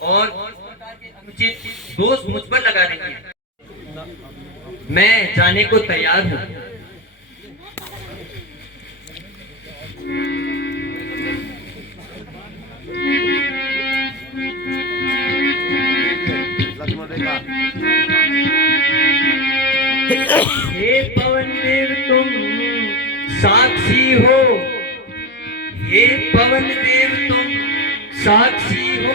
और उचित दोष मुझ पर लगा रही हैं? मैं जाने को तैयार हूँ। हे पवन देव तुम साक्षी हो, हे पवन देव तुम साक्षी हो,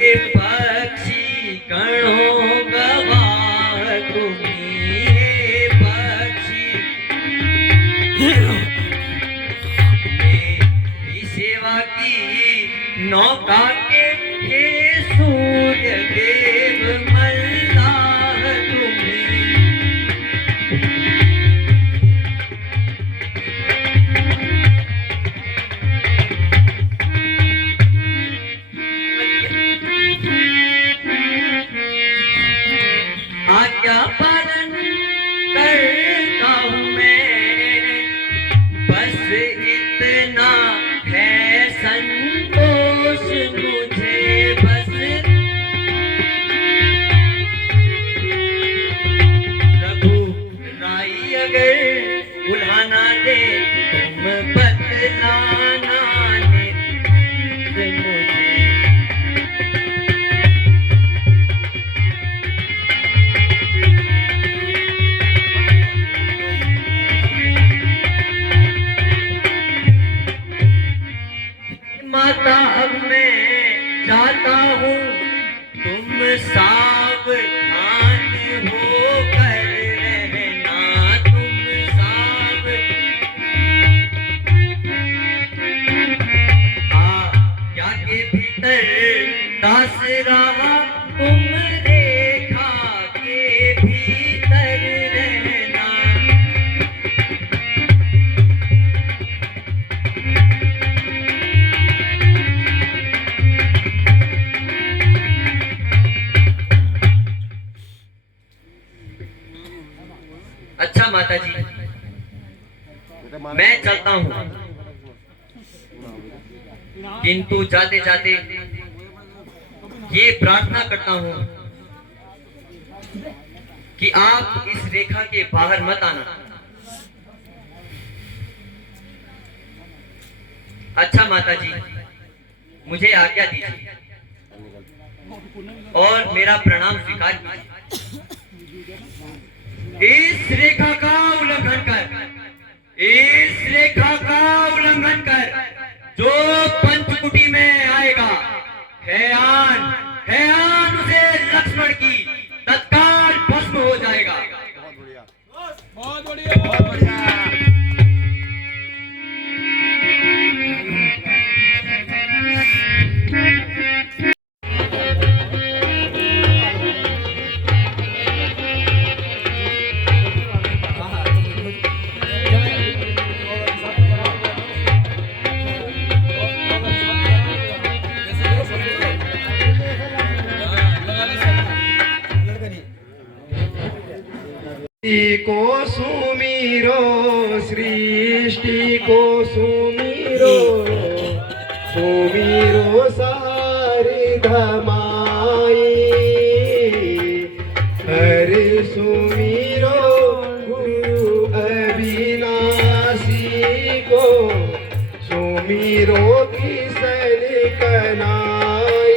हे पक्षी गणों गवाह तुम्ही, हे पक्षी मेरी सेवा की नौका के हे सूर्य देव मल्लाह तुम्ही। आज्ञा पालन करता हूँ मैं, बस इतना है संतोष मुझे, बस प्रभु राई अगर बुलाना दे तुम बतलाना नित मुझे। माता अब मैं जाता हूँ, तुम सावधान होकर रहना, तुम आज्ञा के भीतर दास रहा, तुम रेखा के भीतर रहना। अच्छा माता जी, मैं चलता हूँ, किंतु जाते जाते ये प्रार्थना करता हूँ कि आप इस रेखा के बाहर मत आना। अच्छा माता जी, मुझे आज्ञा दीजिए और मेरा प्रणाम स्वीकार कीजिए। इस रेखा का उल्लंघन कर, इस रेखा का उल्लंघन कर जो पंचकुटी में आएगा, है आन उसे लक्ष्मण की तत्काल भस्म हो जाएगा। बहुत बढ़िया, बहुत बढ़िया। को सुमीरो सृष्टि को सुमीरो, सुमीरो सारी धमाई, हरि सुमीरो गुरु अविनाशी को, सुमीरो किसन कनाई।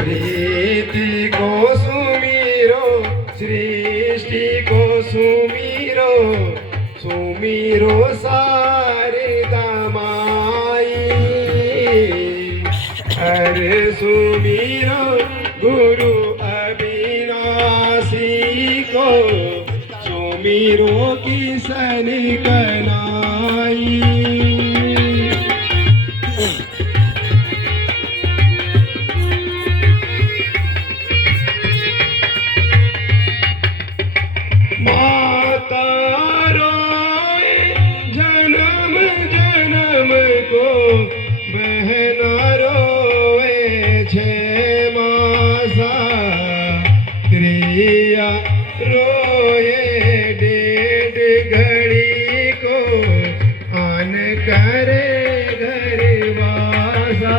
प्रीति को सुमीरो सृष्टि को सुमीरो, सुमीरो सारे दमा सुमीरो गुरु अविनाशी को, सुमीरो किसन कनाई। माता रोए जन्म जन्म को, बहना रोए छे मासा, क्रिया रोए डेढ़ घड़ी को, आन करे घर वासा।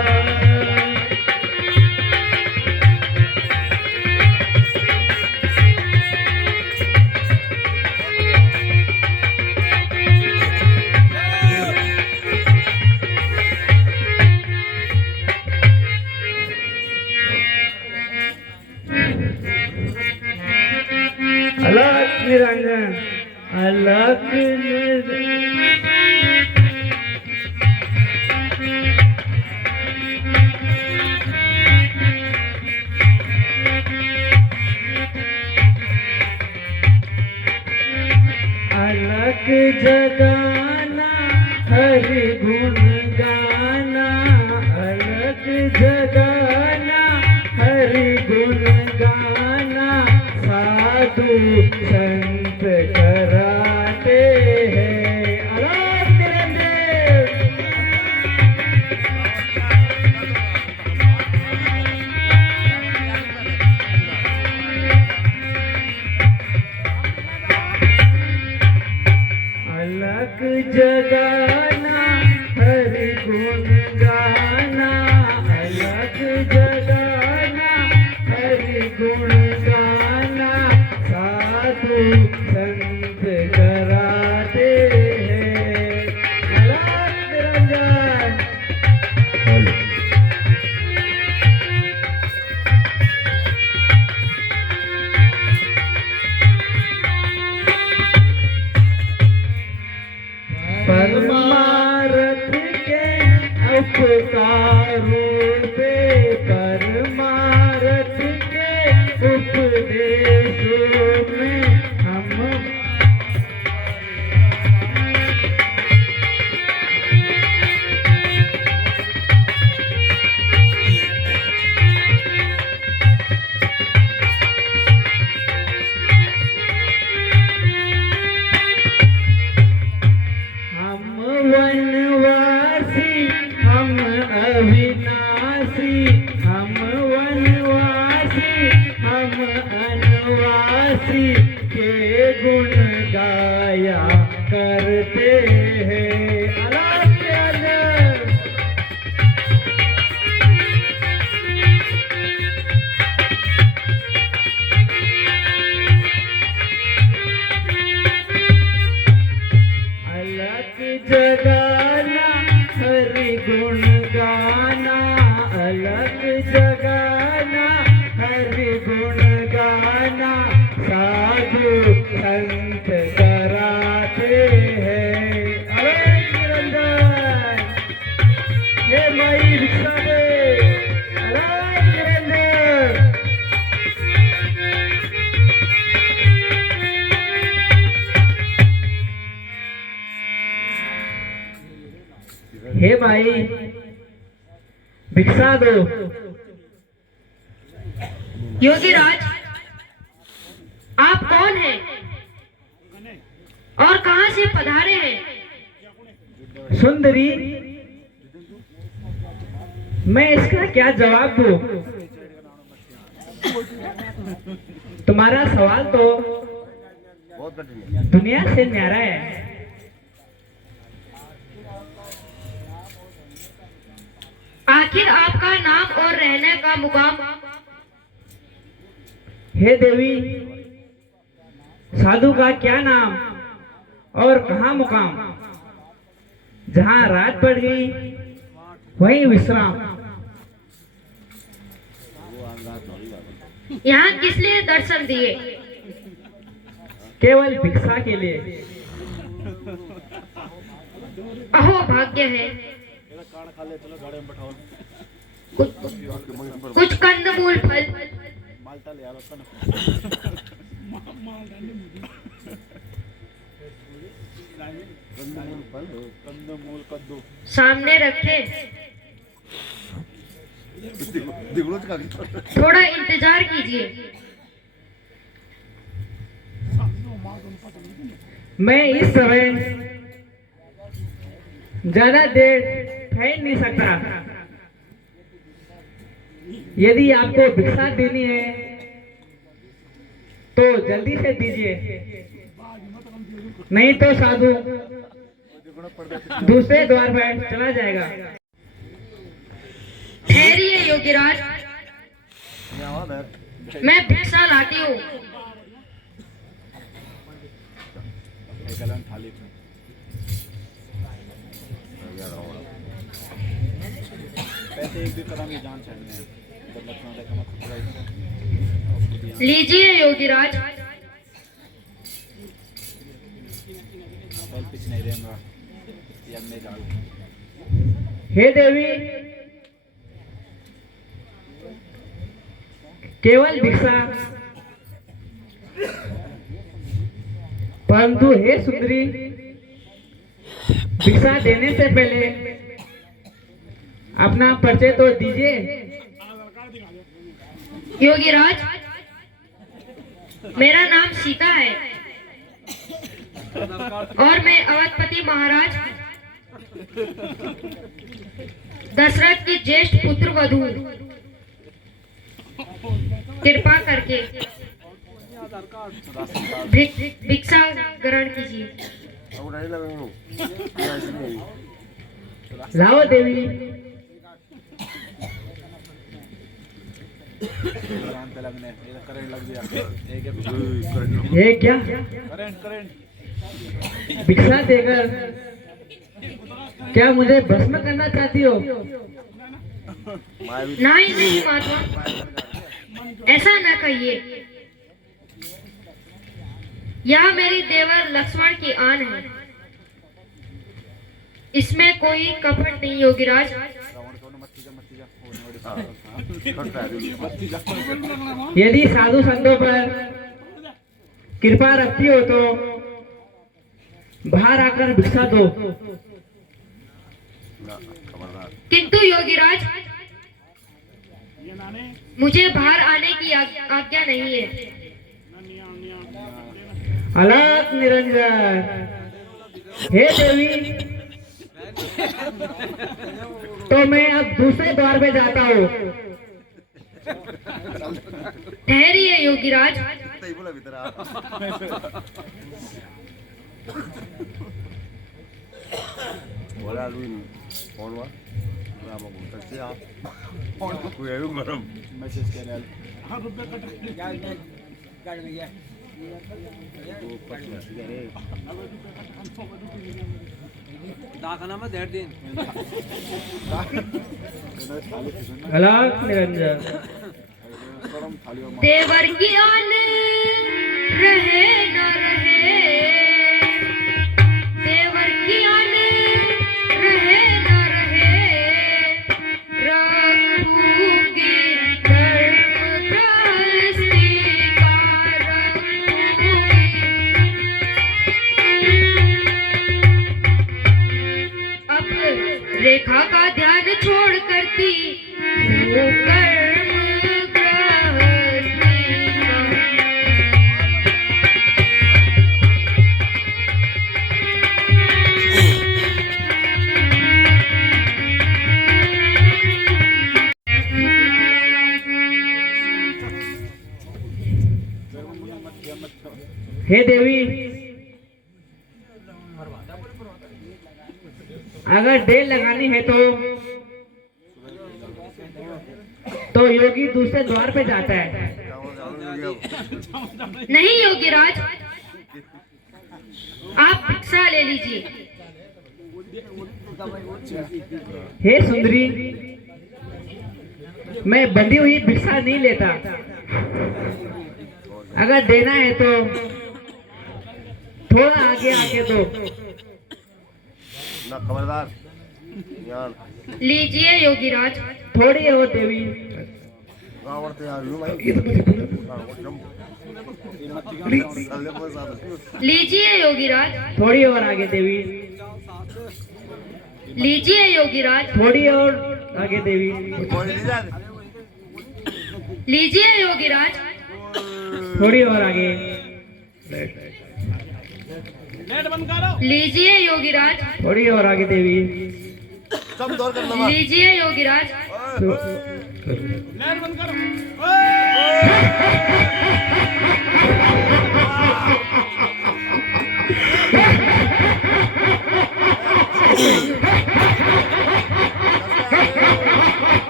अलग निरंजन, अलग अलग जगाना हरि गुण गाना, अलग जगाना हरि गुण गाना, साधु संत कराते हैं। अलग निरंजन। अलग जगाना हरि गुण गाना, अलग जगाना हरि गुण गाना, साधु संत कराते हैं। अलग निरंजन। परमार्थ के उपकारों पे, परमार्थ के उपदेशों में हम वनवासी, हम अविनाशी, हम वनवासी, हम अनवासी के गुण गाया करते हैं। अलग अलग। अलग जगाना हरि गुण गाना, अलग जगाना हरि गुण गाना, साधु संत कराते हैं। अलग निरंजन। हे माई भिक्षा दे। अलग निरंजन। हे भाई भिक्षा दो। योगी राज, आप कौन हैं और कहां से पधारे हैं? सुंदरी, मैं इसका क्या जवाब दूं? तुम्हारा सवाल तो दुनिया से न्यारा है। आखिर आपका नाम और रहने का मुकाम? हे देवी, साधु का क्या नाम और कहाँ मुकाम? जहाँ रात पड़ गई वहीं विश्राम। यहाँ किस लिए दर्शन दिए? केवल भिक्षा के लिए। अहो भाग्य है। कुछ कंदमूल फल, माल्टा ले आलो कन कंदमूल कद्दू सामने रखे। दिगड़ोच का थोड़ा इंतजार कीजिए। मैं इस समय ज्यादा देर ठहर नहीं सकता। यदि आपको भिक्षा देनी है तो जल्दी से दीजिए, नहीं तो साधु दूसरे द्वार पर चला जाएगा। ठहरिए योगीराज, मैं भिक्षा लाती हूँ। एक गलन थाली में पैसे एक भी कदम की जान छड़ने हैं। जब लक्ष्मण देखा मत खुद लीजिए योगीराज। पहल पिछ नहीं रहेगा यमने जाओ। हे देवी, केवल भिक्षा, परंतु हे सुंदरी, भिक्षा देने से पहले अपना परिचय तो दीजिए। योगीराज, मेरा नाम सीता है और मैं अवधपति महाराज दशरथ की ज्येष्ठ पुत्र वधू। कृपा करके भिक्षा ग्रहण कीजिए। लाओ देवी। लगने करंट लग गया। ये क्या करंट भिक्षा देकर क्या मुझे भस्म करना चाहती हो? नहीं नहीं महात्मा, ऐसा न कहिए। यह मेरी देवर लक्ष्मण की आन है, इसमें कोई कपट नहीं योगीराज। यदि साधु संतों पर कृपा रखती हो तो बाहर आकर भिक्षा दो। किंतु योगीराज, मुझे बाहर आने की आज्ञा नहीं है। अलग निरंजन। हे देवी, तो मैं अब दूसरे द्वार पे जाता हूँ। ठहरिए योगीराज। मैसेज कर रहा है। अलग निरंजन। देवर की आन रहे न रहे, देवर की आन रहे न रहे, रखूंगी धर्म गृहस्थी का रखूंगी। अब रेखा का ध्यान छोड़ करती वो कर्म गृहस्थी का। हे देवी, अगर देर लगानी है तो योगी दूसरे द्वार पे जाता है। नहीं योगीराज, आप भिक्षा ले लीजिए। हे सुंदरी, मैं बंधी हुई भिक्षा नहीं लेता। अगर देना है तो थोड़ा आगे आके दो। ना खबरदार, लीजिए योगीराज। थोड़ी और देवी। रावण ते आयु भाई लीजिए योगीराज। थोड़ी और आगे देवी। लीजिए योगीराज। थोड़ी और आगे देवी। लीजिए योगीराज। थोड़ी और आगे। लीजिए योगीराज। थोड़ी और आगे देवी। सब दौड़ कर लगा लीजिए योगीराज।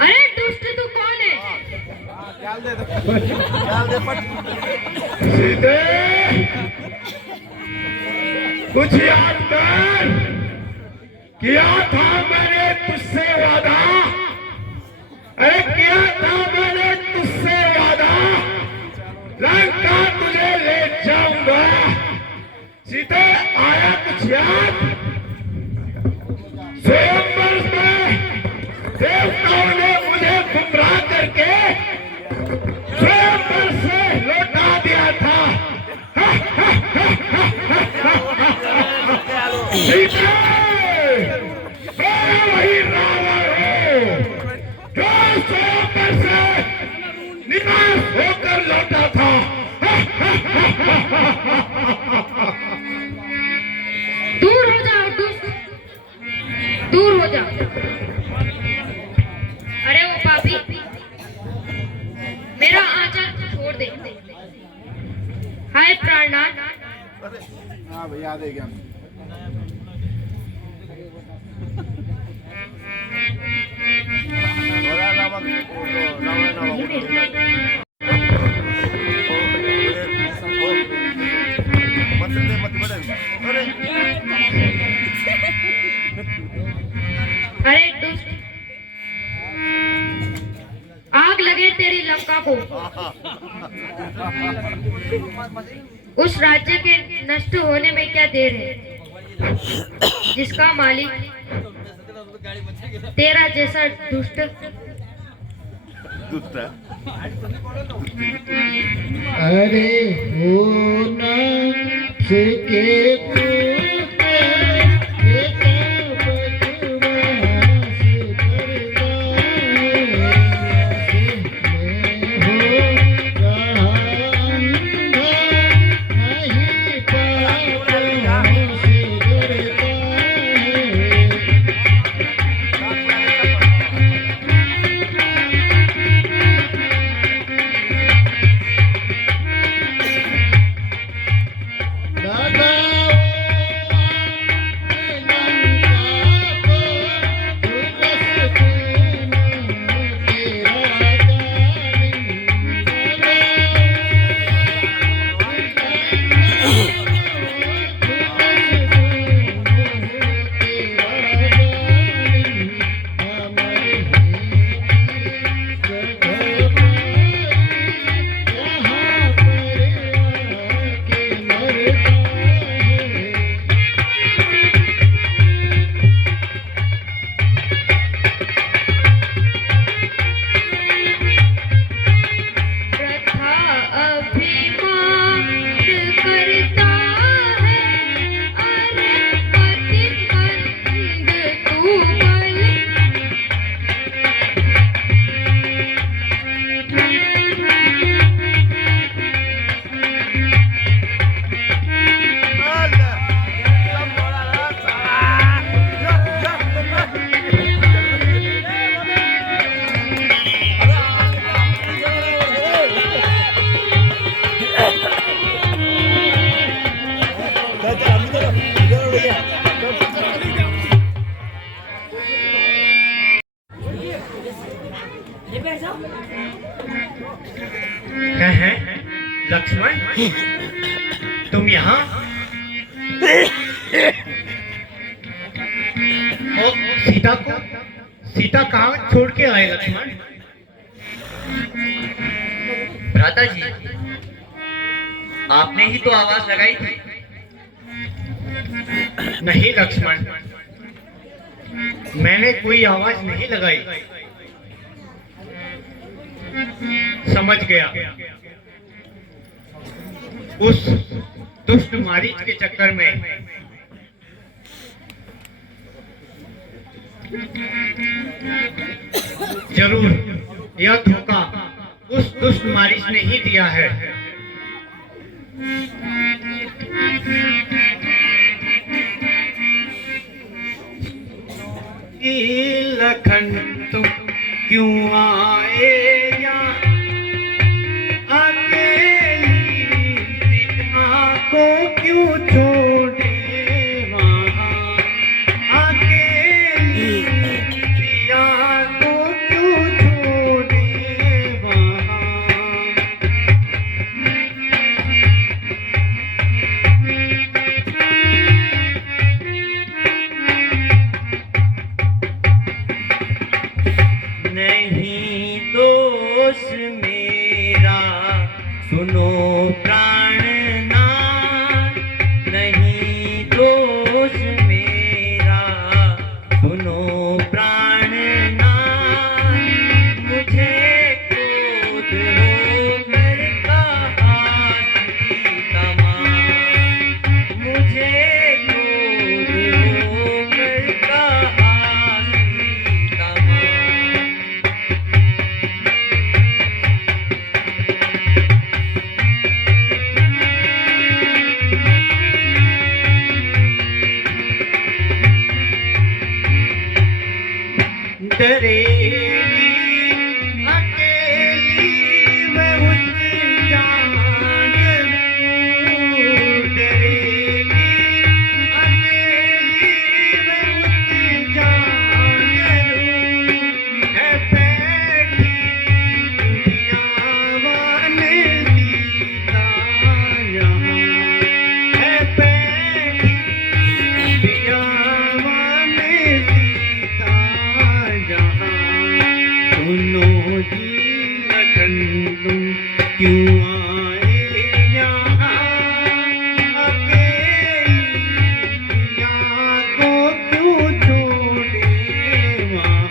अरे दुष्ट तू कौन है? सीते कुछ याद कर, किया था मैंने तुझसे वादा, अरे किया था मैंने तुझसे वादा, लंका तुझे ले जाऊंगा। सीते आया कुछ याद? स्वयंवर में देवताओं ने मुझे गुमराह करके स्वयंवर से लौटा दिया था। सीते, मैं वही रावण हूँ जो स्वयंवर से निराश होकर लौटा था। दूर हो जाओ दुष्ट, दूर हो जाओ। अरे वो पापी, मेरा आंचल छोड़ दे। हाय प्राणनाथ। हाँ भैया दे गया। अरे दुष्ट, आग लगे तेरी लंका को। उस राज्य के नष्ट होने में क्या देर है, जिसका मालिक तेरा जैसा दुष्ट। अरे हो न सके है लक्ष्मण, तुम यहाँ? और सीता कहाँ छोड़ के आए लक्ष्मण? भ्राता जी, आपने ही तो आवाज लगाई थी। नहीं लक्ष्मण, मैंने कोई आवाज नहीं लगाई। समझ गया, उस दुष्ट मारीच के चक्कर में जरूर यह धोखा उस दुष्ट मारीच ने ही दिया है। लखन तुम क्यों आए यहाँ, अकेली सीता को क्यों छोड़े वहाँ, अकेली सिया को क्यों छोड़े वहाँ। नहीं दोष मेरा सुनो प्राणनाथ, नहीं दोष मेरा सुनो प्राणनाथ, मुझे क्रोध होकर कहा सीता माँ, मुझे क्रोध होकर कहा सीता माँ। डरेगी अकेली मैं उस जान दूँ, डरेगी अकेली मैं उस जान दूँ, है बैठी दुनियावान सीता यहाँ, है बैठी दुनियावान सीता जहाँ। सुनो जी लखन तुम क्यों आए यहाँ, अकेली सिया को क्यों छोड़े वहाँ।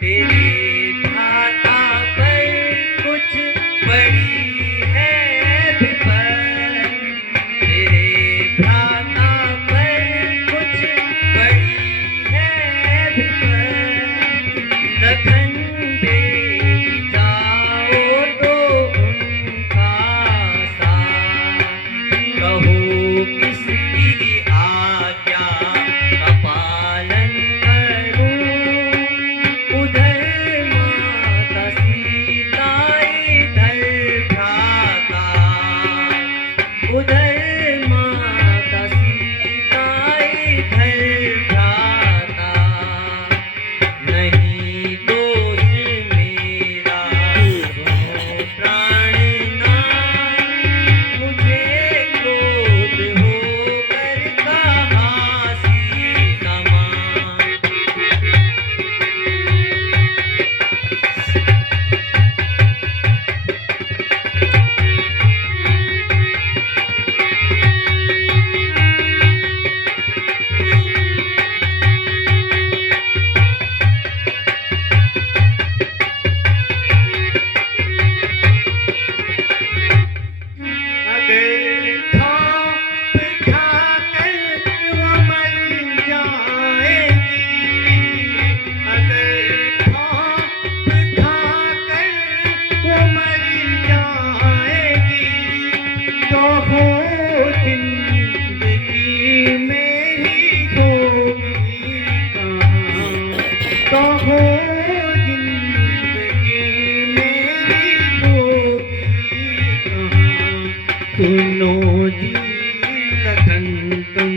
तेरे भ्राता पर कुछ बड़ी है विपद, तेरे भ्राता पर कुछ बड़ी है विपद, लखन बेटी जाओ तो उनका साथ, कहो किसकी आज्ञा का पालन करूं, उधर माता सीता इधर भ्राता, उधर माता सीता इधर भ्राता, नहीं दोष मेरा सुनो प्राणनाथ, मुझे क्रोध होकर कहा सीता माँ। अगर खाप खाकर वो मर जाएगी, अगर खाप खाकर वो मर जाएगी, तो हो जिंदगी मेरी होगी कहाँ, तो हो जिंदगी मेरी होगी कहाँ। सुनो जी लखन तुम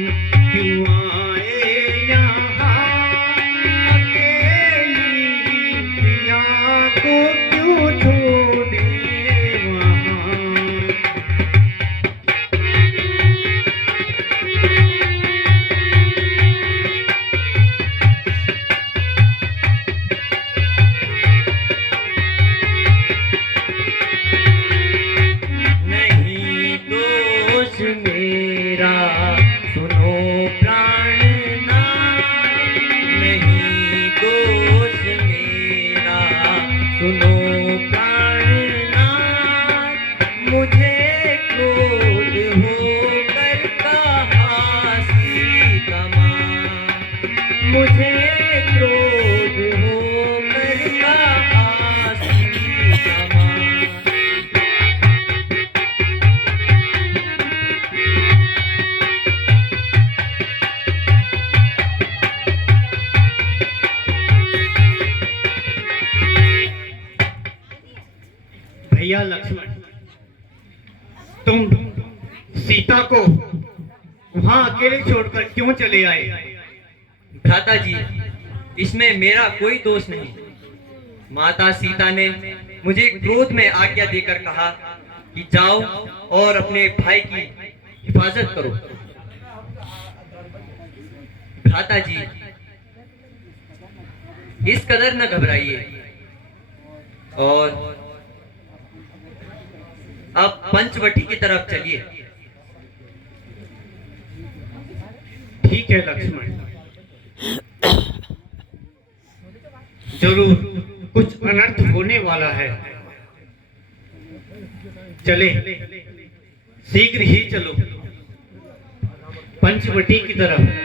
क्यों आए यहाँ, अकेली सिया को क्यों छोड़े वहाँ। होकर कहा सीता माँ, मुझे क्रोध होकर कहा सीता माँ। भैया लक्ष्मण, तुम सीता को वहां अकेले छोड़कर क्यों चले आए? भ्राता जी, इसमें मेरा कोई दोष नहीं। माता सीता ने मुझे क्रोध में आज्ञा देकर कहा कि जाओ और अपने भाई की हिफाजत करो। भ्राता जी, इस कदर न घबराइए और अब पंचवटी की तरफ चलिए। ठीक है लक्ष्मण, जरूर कुछ अनर्थ होने वाला है। चले, शीघ्र ही चलो पंचवटी की तरफ।